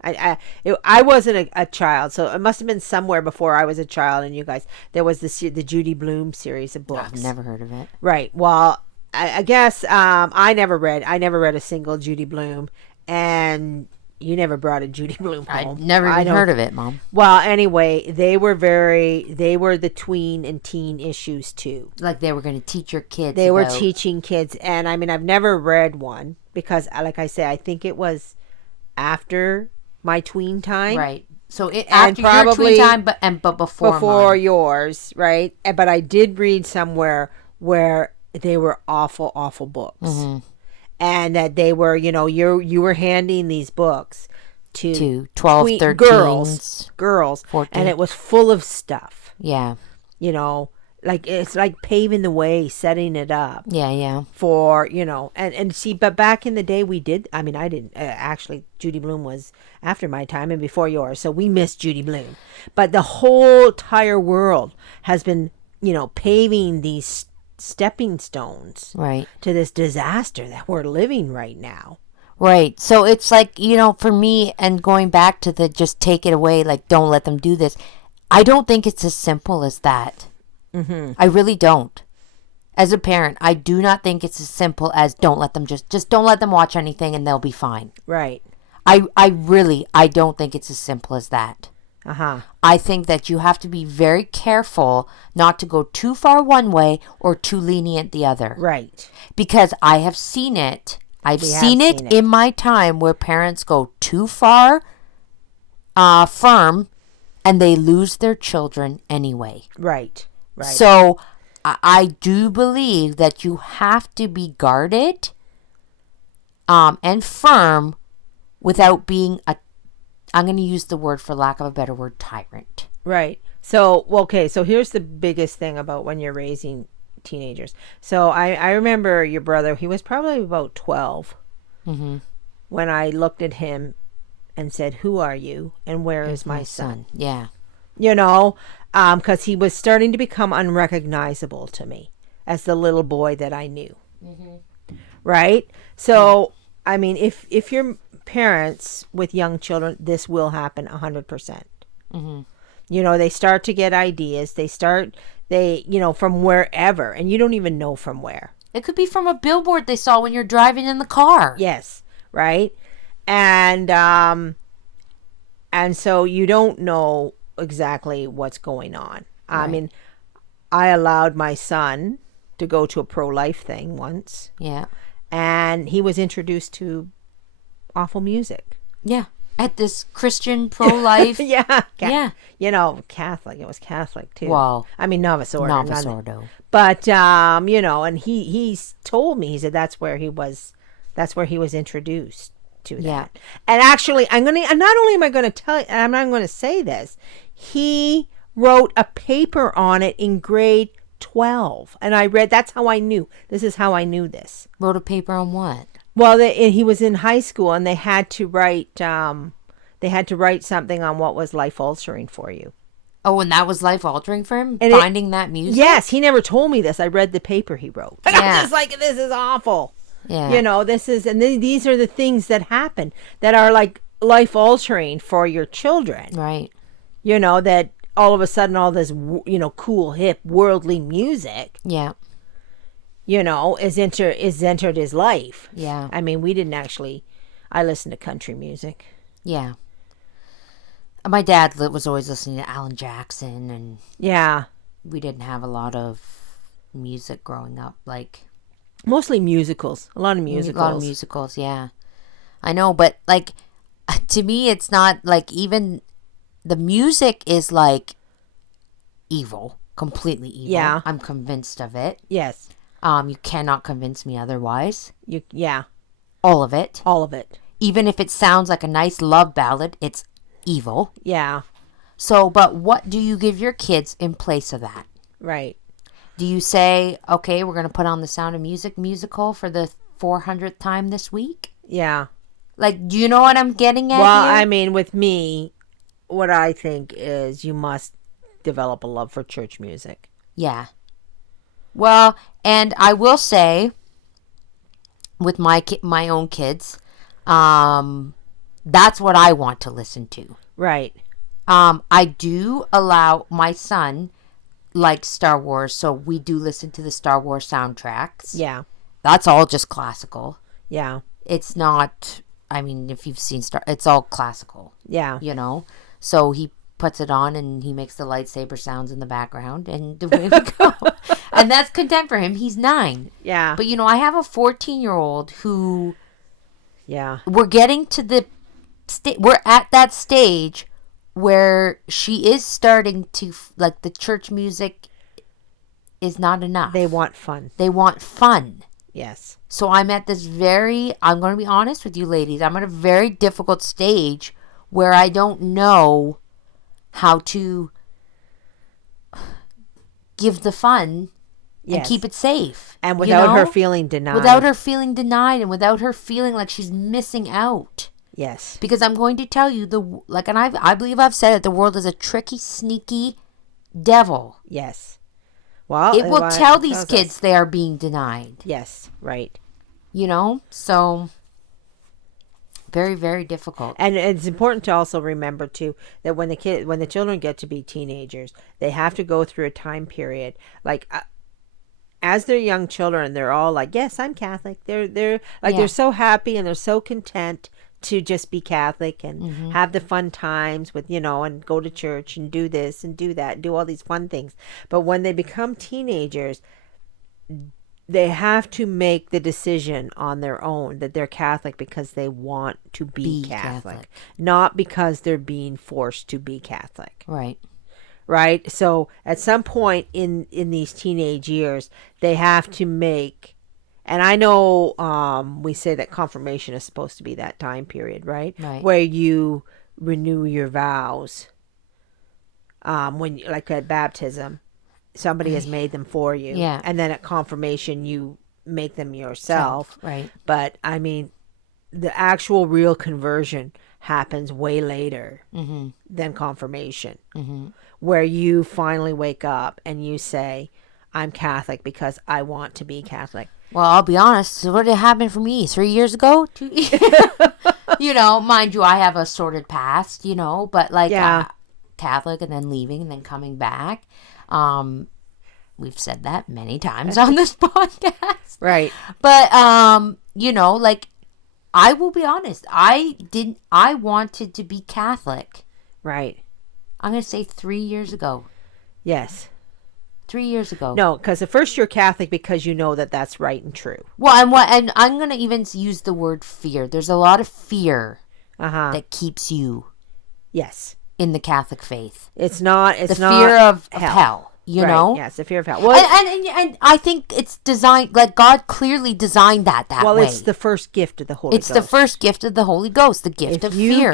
I wasn't a child, so it must have been somewhere before I was a child. And you guys, there was the Judy Blume series of books. I've never heard of it. Right. Well, I guess I never read a single Judy Blume, and you never brought a Judy Blume home. I've never even heard of it, Mom. Well, anyway, they were the tween and teen issues too. Like they were going to teach your kids. They were teaching kids, and I've never read one because, like I say, I think it was after my tween time, right? So after your tween time, but before yours, right? But I did read somewhere where they were awful books, and that they were, you were handing these books to 12, 13 girls, 14. And it was full of stuff. Yeah, it's like paving the way, setting it up. Yeah. For, and see, but back in the day we did, I didn't, actually, Judy Blume was after my time and before yours, so we missed Judy Blume. But the whole entire world has been, paving these stepping stones. Right. To this disaster that we're living right now. Right. So it's like, for me, and going back to the just take it away, like don't let them do this, I don't think it's as simple as that. Mm-hmm. I really don't. As a parent, I do not think it's as simple as don't let them just don't let them watch anything and they'll be fine. Right. I don't think it's as simple as that. Uh-huh. I think that you have to be very careful not to go too far one way or too lenient the other. Right. Because I have seen it. I've seen it in my time where parents go too far firm and they lose their children anyway. Right. So I do believe that you have to be guarded and firm without being I'm going to use the word, for lack of a better word, tyrant. Right. So, okay, so here's the biggest thing about when you're raising teenagers. So I remember your brother, he was probably about 12 when I looked at him and said, "Who are you and where is my son?" Yeah. Because he was starting to become unrecognizable to me as the little boy that I knew. Right? So, if you're parents with young children, this will happen 100%. You know, they start to get ideas. From wherever, and you don't even know from where. It could be from a billboard they saw when you're driving in the car. Yes, right? And so you don't know exactly what's going on. Right. I mean, I allowed my son to go to a pro-life thing once. Yeah. And he was introduced to awful music. Yeah. At this Christian pro-life. Yeah. Yeah. You know, Catholic. It was Catholic too. Well. I mean, Novice Ordo. Novice Ordo. But, you know, and he's told me, he said that's where he was introduced to that. Yeah. And actually, not only am I going to tell you, I'm not going to say this, he wrote a paper on it in grade 12. And I read, that's how I knew. This is how I knew this. Wrote a paper on what? Well, he was in high school and they had to write something on what was life altering for you. Oh, and that was life altering for him? And finding that music? Yes, he never told me this. I read the paper he wrote. And yeah. I'm just like, this is awful. Yeah. You know, these are the things that happen that are like life altering for your children. Right. You know, that all of a sudden all this, you know, cool, hip, worldly music. Yeah. You know, is entered his life. Yeah. I mean, I listened to country music. Yeah. My dad was always listening to Alan Jackson, and yeah, we didn't have a lot of music growing up. Like mostly musicals, a lot of musicals. Yeah, I know, but like to me, it's not like even the music is like evil, completely evil. Yeah, I'm convinced of it. Yes. You cannot convince me otherwise. Yeah, all of it. Even if it sounds like a nice love ballad, it's evil. Yeah. So, but what do you give your kids in place of that? Right. Do you say, okay, we're going to put on the Sound of Music musical for the 400th time this week? Yeah. Like, do you know what I'm getting at Well, here? I mean, with me, what I think is you must develop a love for church music. Yeah. Well, and I will say, with my own kids, that's what I want to listen to. Right. I do allow my son likes Star Wars, so we do listen to the Star Wars soundtracks. Yeah. That's all just classical. Yeah. It's not, I mean, if you've seen it's all classical. Yeah. You know? So he puts it on and he makes the lightsaber sounds in the background and away we go. And that's content for him. He's 9. Yeah. But, you know, I have a 14-year-old who... Yeah. We're getting to we're at that stage where she is starting to, like, the church music is not enough. They want fun. Yes. So I'm at this I'm going to be honest with you ladies, I'm at a very difficult stage where I don't know how to give the fun and keep it safe. And without her feeling denied. Without her feeling denied and without her feeling like she's missing out. Yes. Because I'm going to tell you, and I believe I've said it, the world is a tricky, sneaky devil. Yes. Well, it will tell these kids they are being denied. Yes, right. You know? So, very, very difficult. And it's important to also remember, too, that when the children get to be teenagers, they have to go through a time period. Like, as they're young children, they're all like, yes, I'm Catholic. They're so happy and they're so content to just be Catholic and have the fun times with, you know, and go to church and do this and do that, do all these fun things. But when they become teenagers, they have to make the decision on their own that they're Catholic because they want to be Catholic, not because they're being forced to be Catholic. Right? So at some point in these teenage years, they have to make, and I know we say that confirmation is supposed to be that time period, right? Where you renew your vows. When, like at baptism, somebody has made them for you. Yeah. And then at confirmation, you make them yourself. Right. But, I mean, the actual real conversion happens way later than confirmation. Where you finally wake up and you say, I'm Catholic because I want to be Catholic. Well, I'll be honest. What did happen for me 3 years ago? 2 years? You know, mind you, I have a sordid past, you know, but like, Catholic and then leaving and then coming back. We've said that many times on this podcast. Right. But, like, I will be honest. I wanted to be Catholic. Right. I'm going to say 3 years ago. Yes. 3 years ago. No, because at first you're Catholic because you know that that's right and true. Well, and I'm going to even use the word fear. There's a lot of fear that keeps you yes in the Catholic faith. It's not the fear of hell. You know? Yes, the fear of hell. Well, and I think it's designed, like God clearly designed that way. Well, it's the first gift of the Holy Ghost. It's the first gift of the Holy Ghost, the gift of fear.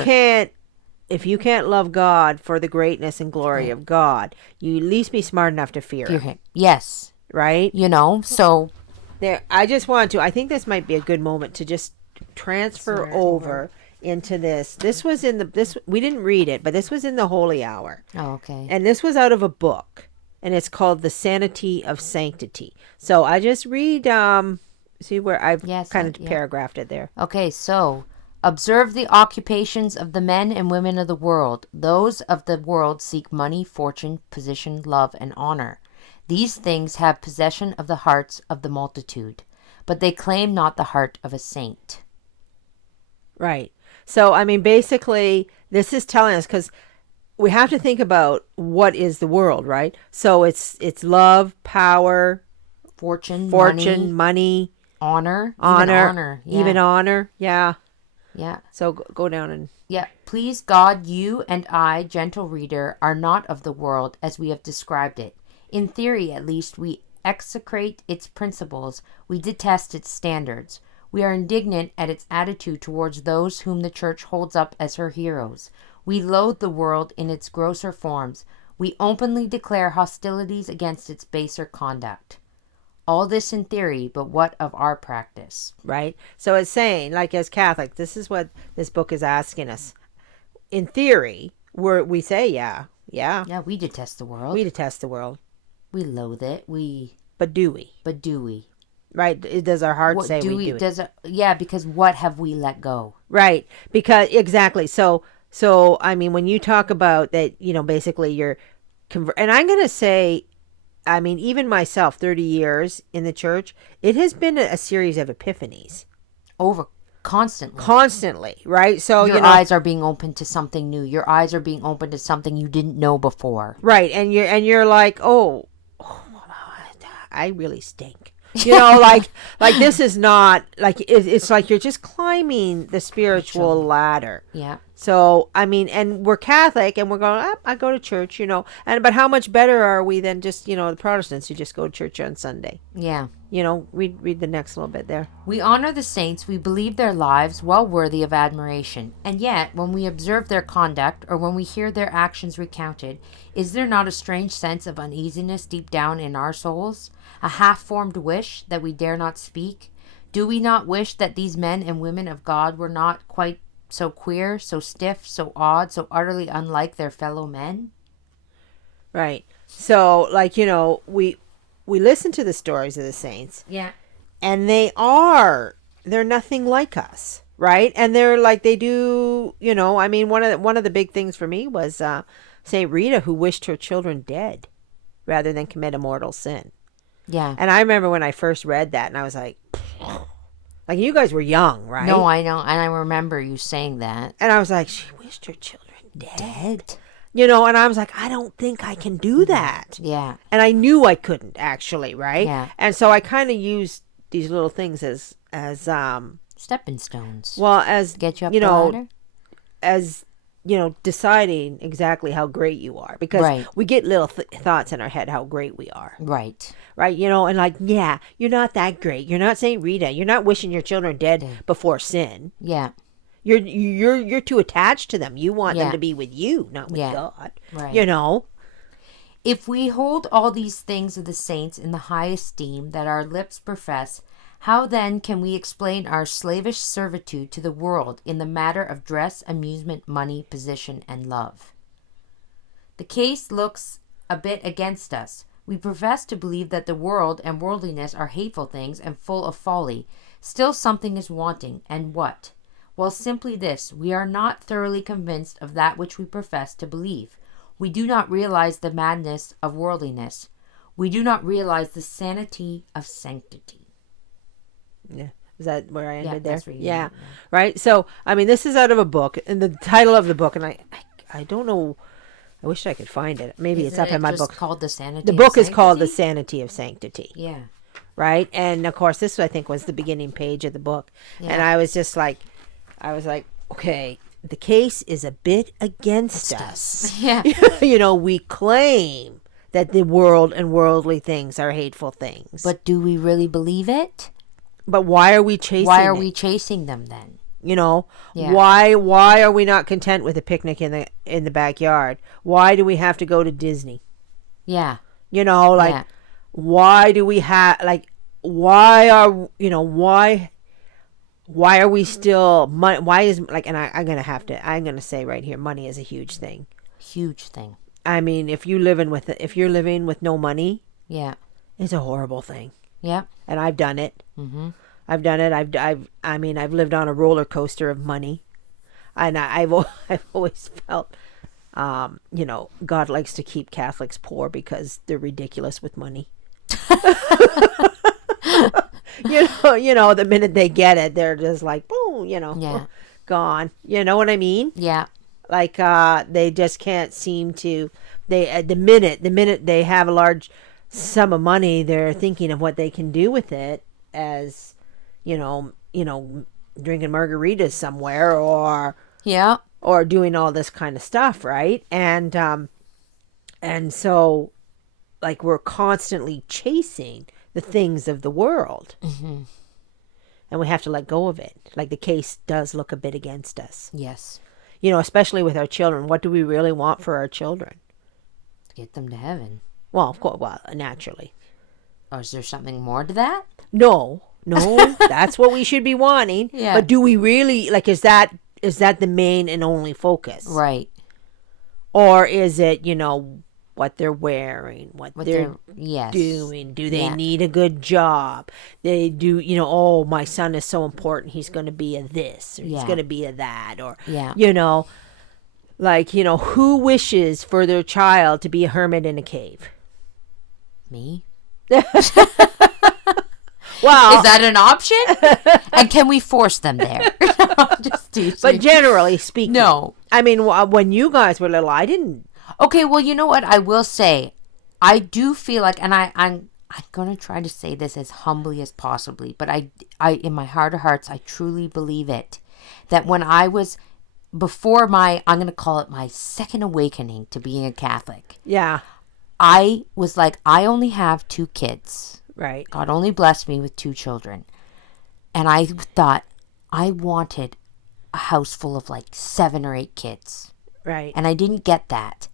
If you can't love God for the greatness and glory of God, you at least be smart enough to fear him. Yes. Right? So. I think this might be a good moment to just transfer over into this. This was we didn't read it, but this was in the Holy Hour. Oh, okay. And this was out of a book. And it's called The Sanity of Sanctity. So I just read, see where I've kind of paragraphed it there. Okay, so observe the occupations of the men and women of the world. Those of the world seek money, fortune, position, love, and honor. These things have possession of the hearts of the multitude, but they claim not the heart of a saint. Right. So, I mean, basically, this is telling us, because we have to think about what is the world, right? So it's love, power, fortune, money, honor, even honor. Yeah. Yeah. So go down and. Yeah. Please God, you and I, gentle reader, are not of the world as we have described it. In theory, at least, we execrate its principles. We detest its standards. We are indignant at its attitude towards those whom the Church holds up as her heroes. We loathe the world in its grosser forms. We openly declare hostilities against its baser conduct. All this in theory, but what of our practice? Right. So it's saying, like, as Catholic, this is what this book is asking us. In theory, we say, yeah. Yeah, we detest the world. We detest the world. We loathe it. But do we? Right. Does our heart say we do it? Because what have we let go? Right. Because, exactly. So, I mean, when you talk about that, basically you're, and I'm going to say, I mean, even myself, 30 years in the church, it has been a series of epiphanies. Constantly, right? So, your eyes are being opened to something new. Your eyes are being opened to something you didn't know before. Right. And you're like, oh, I really stink. Like this is not like it's like you're just climbing the spiritual ladder. Yeah. So I mean, and we're Catholic, and we're going. I go to church, but how much better are we than just the Protestants who just go to church on Sunday? Yeah. Read the next little bit there. We honor the saints. We believe their lives well worthy of admiration, and yet when we observe their conduct or when we hear their actions recounted, is there not a strange sense of uneasiness deep down in our souls? A half-formed wish that we dare not speak? Do we not wish that these men and women of God were not quite so queer, so stiff, so odd, so utterly unlike their fellow men? Right. So, we listen to the stories of the saints. Yeah. And they're nothing like us, right? And they're like, they do, I mean, one of the big things for me was Saint Rita, who wished her children dead rather than commit a mortal sin. Yeah. And I remember when I first read that, and I was like you guys were young, right? No, I know. And I remember you saying that. And I was like, she wished her children dead. And I was like, I don't think I can do that. Yeah. And I knew I couldn't, actually, right? Yeah. And so I kind of used these little things as stepping stones. Well, as get you up the ladder? As deciding exactly how great you are, because we get little thoughts in our head how great we are. Right. And like, yeah, you're not that great. You're not Saint Rita. You're not wishing your children dead before sin. Yeah. You're too attached to them. You want them to be with you, not with God. Right. If we hold all these things of the saints in the high esteem that our lips profess, how then can we explain our slavish servitude to the world in the matter of dress, amusement, money, position, and love? The case looks a bit against us. We profess to believe that the world and worldliness are hateful things and full of folly. Still something is wanting, and what? Well, simply this: we are not thoroughly convinced of that which we profess to believe. We do not realize the madness of worldliness. We do not realize the sanity of sanctity. Yeah. Is that where I ended there? That's where you yeah. ended, Right. So, I mean, this is out of a book, and the title of the book, and I don't know. I wish I could find it. Maybe it's up in my book. It's called The Sanity The of book is Sanctity? called The Sanity of Sanctity. Yeah. Right. And of course, this I think was the beginning page of the book, and I was just like, okay, the case is a bit against us. Yeah. We claim that the world and worldly things are hateful things. But do we really believe it? But why are we chasing Why are it? we chasing them then? Yeah. Why are we not content with a picnic in the backyard? Why do we have to go to Disney? Yeah. Why do we have why are we still why is and I'm gonna say right here, money is a huge thing. Huge thing. I mean, if you're living with no money, yeah, it's a horrible thing. Yeah. And I've done it. Mm-hmm. I've done it. I've lived on a roller coaster of money, and I've always felt, God likes to keep Catholics poor because they're ridiculous with money. The minute they get it, they're just like, boom, Yeah. gone. You know what I mean? Yeah. Like, they just can't seem to. The minute they have a large sum of money, they're thinking of what they can do with it, as, drinking margaritas somewhere, or Yeah. or doing all this kind of stuff, right? And so, like, we're constantly chasing the things of the world. Mm-hmm. And we have to let go of it. Like, the case does look a bit against us. Yes. Especially with our children. What do we really want for our children? Get them to heaven. Well, of course, naturally. Or is there something more to that? No, that's what we should be wanting. Yeah. But do we really, is that the main and only focus? Right. Or is it, what they're wearing, what they're yes. doing? Do they need a good job? They do, oh, my son is so important, he's going to be a this, or he's going to be a that, or, who wishes for their child to be a hermit in a cave? Me? Well, is that an option? And can we force them there? Just teasing. But generally speaking, no. I mean, when you guys were little, I didn't. Okay, well, you know what? I will say, I do feel like, and I'm going to try to say this as humbly as possibly, but I in my heart of hearts, I truly believe it, that when I was before I'm going to call it my second awakening to being a Catholic. Yeah. I was like, I only have 2 kids. Right. God only blessed me with 2 children. And I thought I wanted a house full of 7 or 8 kids. Right. And I didn't get that.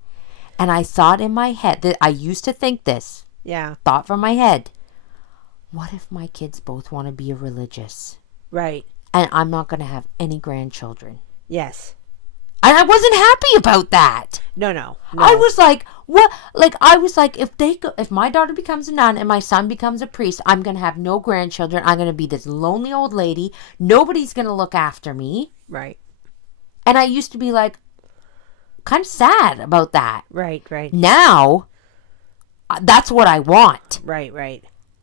And I thought in my head, that I used to think this. Yeah. Thought from my head, what if my kids both want to be religious? Right. And I'm not going to have any grandchildren. Yes. And I wasn't happy about that. No. I was like, what? I was like, if my daughter becomes a nun and my son becomes a priest, I'm going to have no grandchildren. I'm going to be this lonely old lady. Nobody's going to look after me. Right. And I used to be kind of sad about that. Right. Now, that's what I want. Right.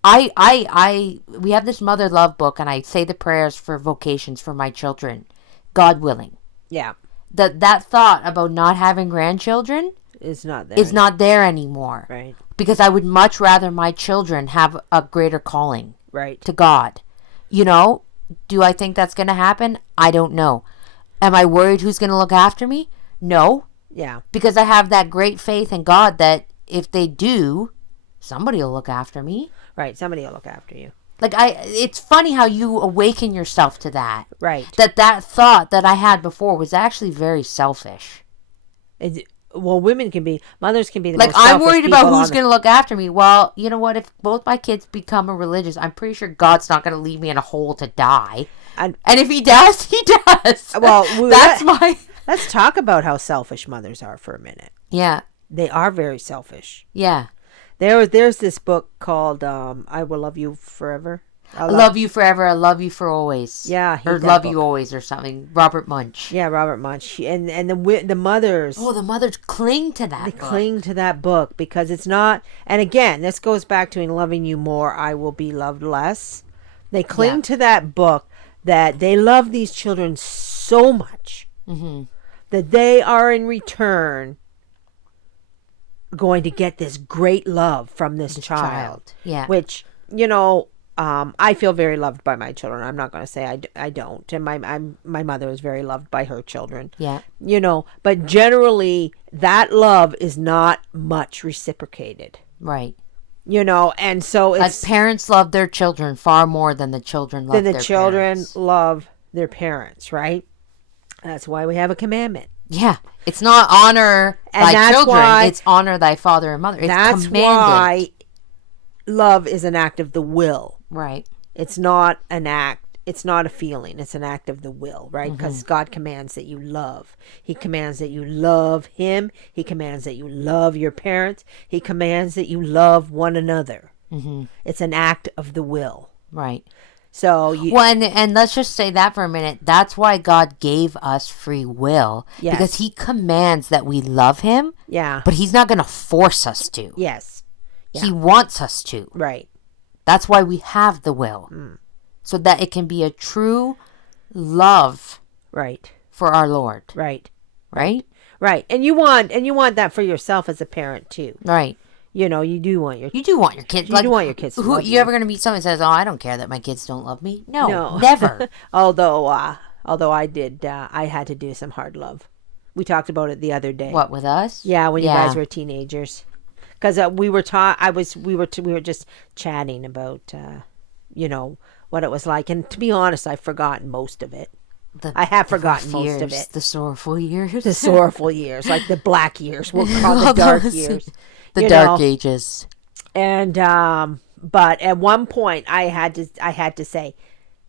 We have this mother love book, and I say the prayers for vocations for my children, God willing. Yeah. That thought about not having grandchildren is not there. Not there anymore. Right. Because I would much rather my children have a greater calling. Right. To God. Do I think that's going to happen? I don't know. Am I worried who's going to look after me? No. Yeah. Because I have that great faith in God that if they do, somebody will look after me. Right. Somebody will look after you. It's funny how you awaken yourself to that. Right. That thought that I had before was actually very selfish. Mothers can be the most selfish I'm worried about who's people going to look after me. Well, you know what? If both my kids become a religious, I'm pretty sure God's not going to leave me in a hole to die. And if he does, he does. Well, let's talk about how selfish mothers are for a minute. Yeah. They are very selfish. Yeah. There's this book called I Will Love You Forever. I love you forever. I love you for always. Yeah, or love you always, or something. Robert Munch. Yeah, Robert Munch, and the mothers. Oh, the mothers cling to that. They cling to that book because it's not. And again, this goes back to in loving you more, I will be loved less. They cling to that book that they love these children so much that they are in return going to get this great love from this child. Yeah. Which, I feel very loved by my children. I'm not going to say I don't. And my mother is very loved by her children. Yeah. But generally that love is not much reciprocated. Right. And so it's... parents love their children far more than the children love their parents. Than the children love their parents, right? That's why we have a commandment. Yeah. It's not honor thy children. It's honor thy father and mother. It's that's commanded. Why love is an act of the will. Right. It's not an act. It's not a feeling. It's an act of the will, right? Because God commands that you love. He commands that you love him. He commands that you love your parents. He commands that you love one another. It's an act of the will. Right. So and let's just say that for a minute. That's why God gave us free will. Yes. Because he commands that we love him. Yeah. But he's not going to force us to. Yes. Yeah. He wants us to. Right. That's why we have the will. So that it can be a true love. Right. For our Lord. Right. Right? Right. And you want that for yourself as a parent too. Right. You do want your kids. You do want your kids to love you. You ever going to meet someone who says, "Oh, I don't care that my kids don't love me"? No. Never. although I did, I had to do some hard love. We talked about it the other day. What, with us? Yeah, when you guys were teenagers, because we were we were just chatting about what it was like, and to be honest, I've forgotten most of it. I have forgotten most of it. The sorrowful years. The sorrowful years, like the black years. We'll call the dark years. The dark ages. And but at one point I had to say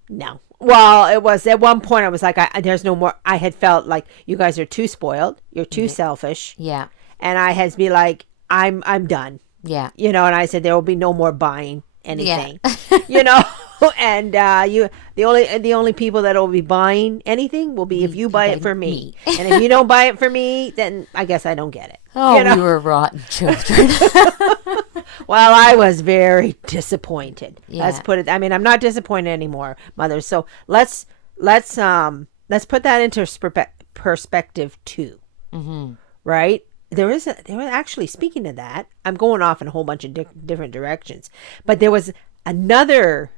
no. Well, it was at one point I was like, there's no more. I had felt like you guys are too spoiled. You're too selfish. Yeah. And I had to be like, I'm done. Yeah. And I said there will be no more buying anything. Yeah. And the only people that will be buying anything will be if you buy it for me. And if you don't buy it for me, then I guess I don't get it. Oh, we were rotten children. Well, I was very disappointed. Yeah. Let's put it. I mean, I'm not disappointed anymore, Mother. So let's put that into perspective too. Right? There was actually, speaking of that, I'm going off in a whole bunch of different directions, but there was another.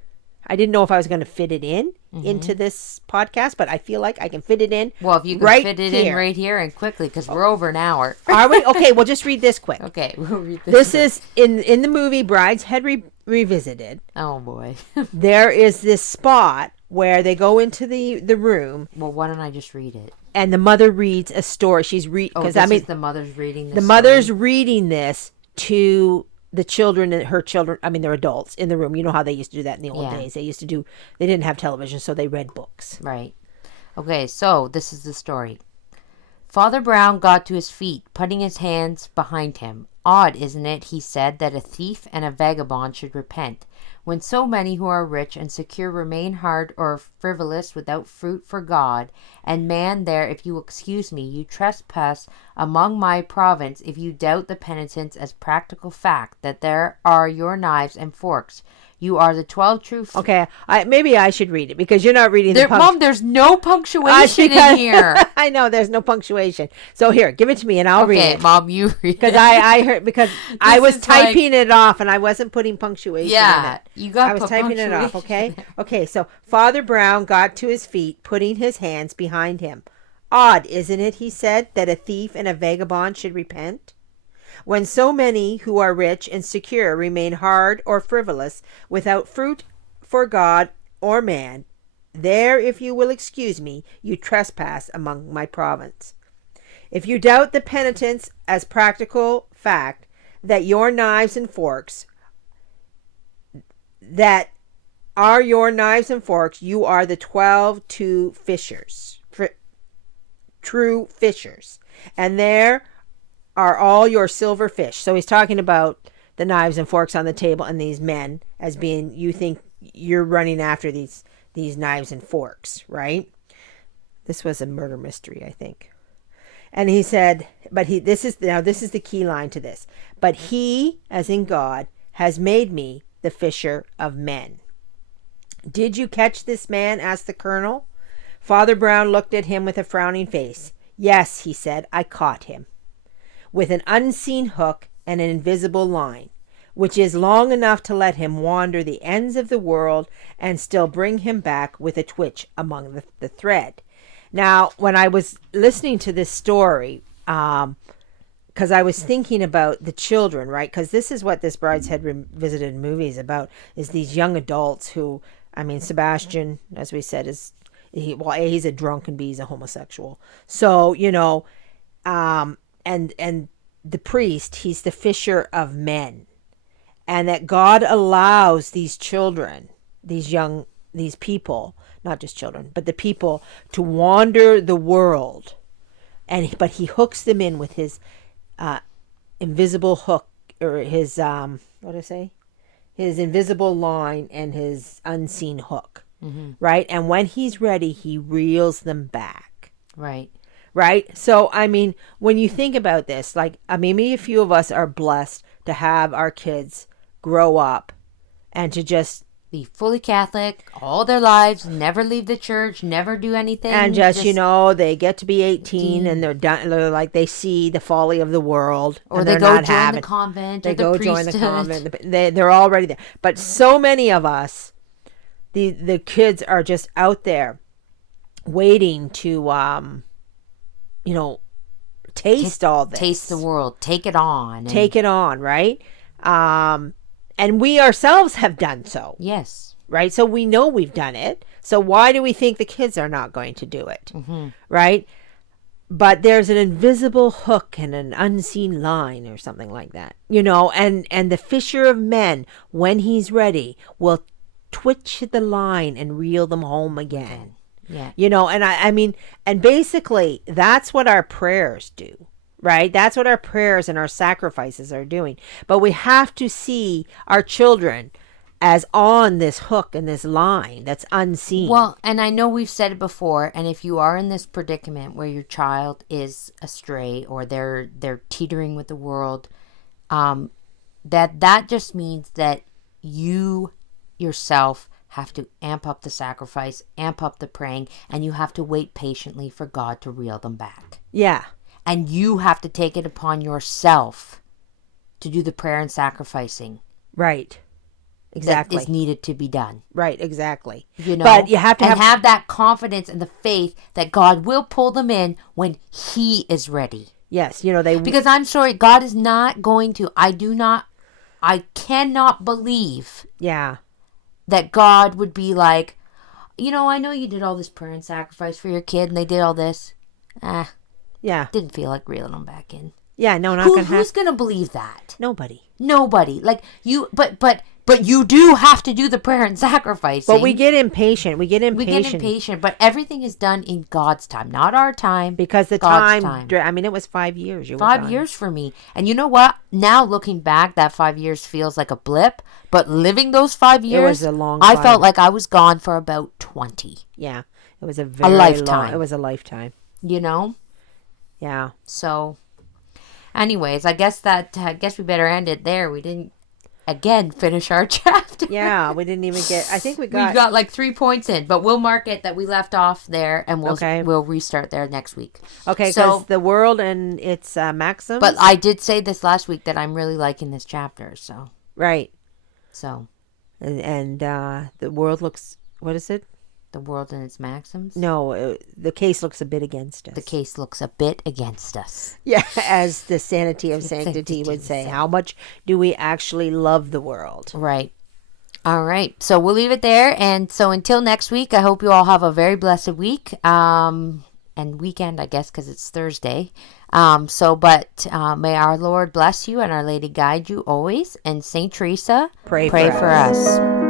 I didn't know if I was going to fit it into this podcast, but I feel like I can fit it in. Well, if you can fit it in right here and quickly, because we're over an hour. Are we? Okay, we'll just read this quick. Okay, we'll read this. This is in the movie Brideshead Revisited. Oh boy. There is this spot where they go into the room. Well, why don't I just read it? And the mother reads a story. She's because the mother's reading this. The mother's reading this to the children and her children. I mean, they're adults in the room. You know how they used to do that in the old days. They didn't have television, so they read books. Right. Okay, so this is the story. Father Brown got to his feet, putting his hands behind him. Odd, isn't it, he said, that a thief and a vagabond should repent, when so many who are rich and secure remain hard or frivolous without fruit for God. And man, there, if you excuse me, you trespass among my province if you doubt the penitence as practical fact that there are your knives and forks. You are the 12 true... Okay, maybe I should read it because you're not reading Mom, there's no punctuation in here. I know, there's no punctuation. So here, give it to me and I'll read it. Okay, Mom, you read it. Because I heard, because I was typing it off and I wasn't putting punctuation in it. You got I was typing it off, okay? Okay, so Father Brown got to his feet, putting his hands behind him. Odd, isn't it, he said, that a thief and a vagabond should repent? When so many who are rich and secure remain hard or frivolous, without fruit for God or man, there, if you will excuse me, you trespass among my province. If you doubt the penitence as practical fact that your knives and forks, you are the 12 true fishers, and there are all your silver fish. So he's talking about the knives and forks on the table and these men as being, you think you're running after these knives and forks, right? This was a murder mystery, I think. And he said, this is the key line to this. But he, as in God, has made me the fisher of men. Did you catch this man? Asked the colonel. Father Brown looked at him with a frowning face. Yes, he said, I caught him. With an unseen hook and an invisible line, which is long enough to let him wander the ends of the world and still bring him back with a twitch among the thread. Now, when I was listening to this story, because I was thinking about the children, right? Because this is what this Brideshead Revisited movie is about, is these young adults who, I mean, Sebastian, as we said, he's a drunk and B, he's a homosexual. So, and the priest, he's the fisher of men. And that God allows these children, these people, not just children, but the people, to wander the world. But he hooks them in with his invisible hook, or his, his invisible line and his unseen hook, right? And when he's ready, he reels them back. Right? So, I mean, when you think about this, like, maybe a few of us are blessed to have our kids grow up and to just be fully Catholic all their lives, never leave the church, never do anything. And just they get to be 18 and they're done. They're like, they see the folly of the world. Or they go join the convent. They go join the convent. They're already there. But so many of us, the kids are just out there waiting to, taste all this. Taste the world. Take it on. Take it on, right? And we ourselves have done so. Yes. Right? So we know we've done it. So why do we think the kids are not going to do it? Right? But there's an invisible hook and an unseen line or something like that. And the fisher of men, when he's ready, will twitch the line and reel them home again. Yeah. And I mean, and basically that's what our prayers do. Right? That's what our prayers and our sacrifices are doing. But we have to see our children as on this hook and this line that's unseen. Well, and I know we've said it before, and if you are in this predicament where your child is astray or they're teetering with the world, that just means that you yourself have to amp up the sacrifice, amp up the praying, and you have to wait patiently for God to reel them back. Yeah. And you have to take it upon yourself to do the prayer and sacrificing. Right. Exactly. That is needed to be done. Right, exactly. But you have to have that confidence and the faith that God will pull them in when he is ready. Yes, because I'm sorry, God is not going to. I cannot believe. Yeah. That God would be like, I know you did all this prayer and sacrifice for your kid and they did all this. Yeah. Didn't feel like reeling them back in. Yeah, no, not gonna happen. Who's gonna believe that? Nobody. Like you, but you do have to do the prayer and sacrificing. But we get impatient. But everything is done in God's time, not our time. Because God's time. I mean, it was 5 years. 5 years for me. And you know what? Now looking back, that 5 years feels like a blip. But living those 5 years, it was a long time. I felt like I was gone for about 20. Yeah, it was a lifetime. It was a lifetime. Yeah. So, anyways, I guess we better end it there. We didn't, again, finish our chapter. Yeah, we didn't even get. I think we got. We got like 3 points in, but we'll mark it that we left off there, and we'll restart there next week. Okay. So the world and its maxims. But I did say this last week that I'm really liking this chapter. So. Right. So. And the world looks. What is it? The world and its maxims? No, the case looks a bit against us. The case looks a bit against us. Yeah, as the Sanity of Sanctity would say. How much do we actually love the world? Right. All right. So we'll leave it there. And so until next week, I hope you all have a very blessed week. And weekend, I guess, because it's Thursday. May our Lord bless you and Our Lady guide you always. And St. Teresa, pray for us.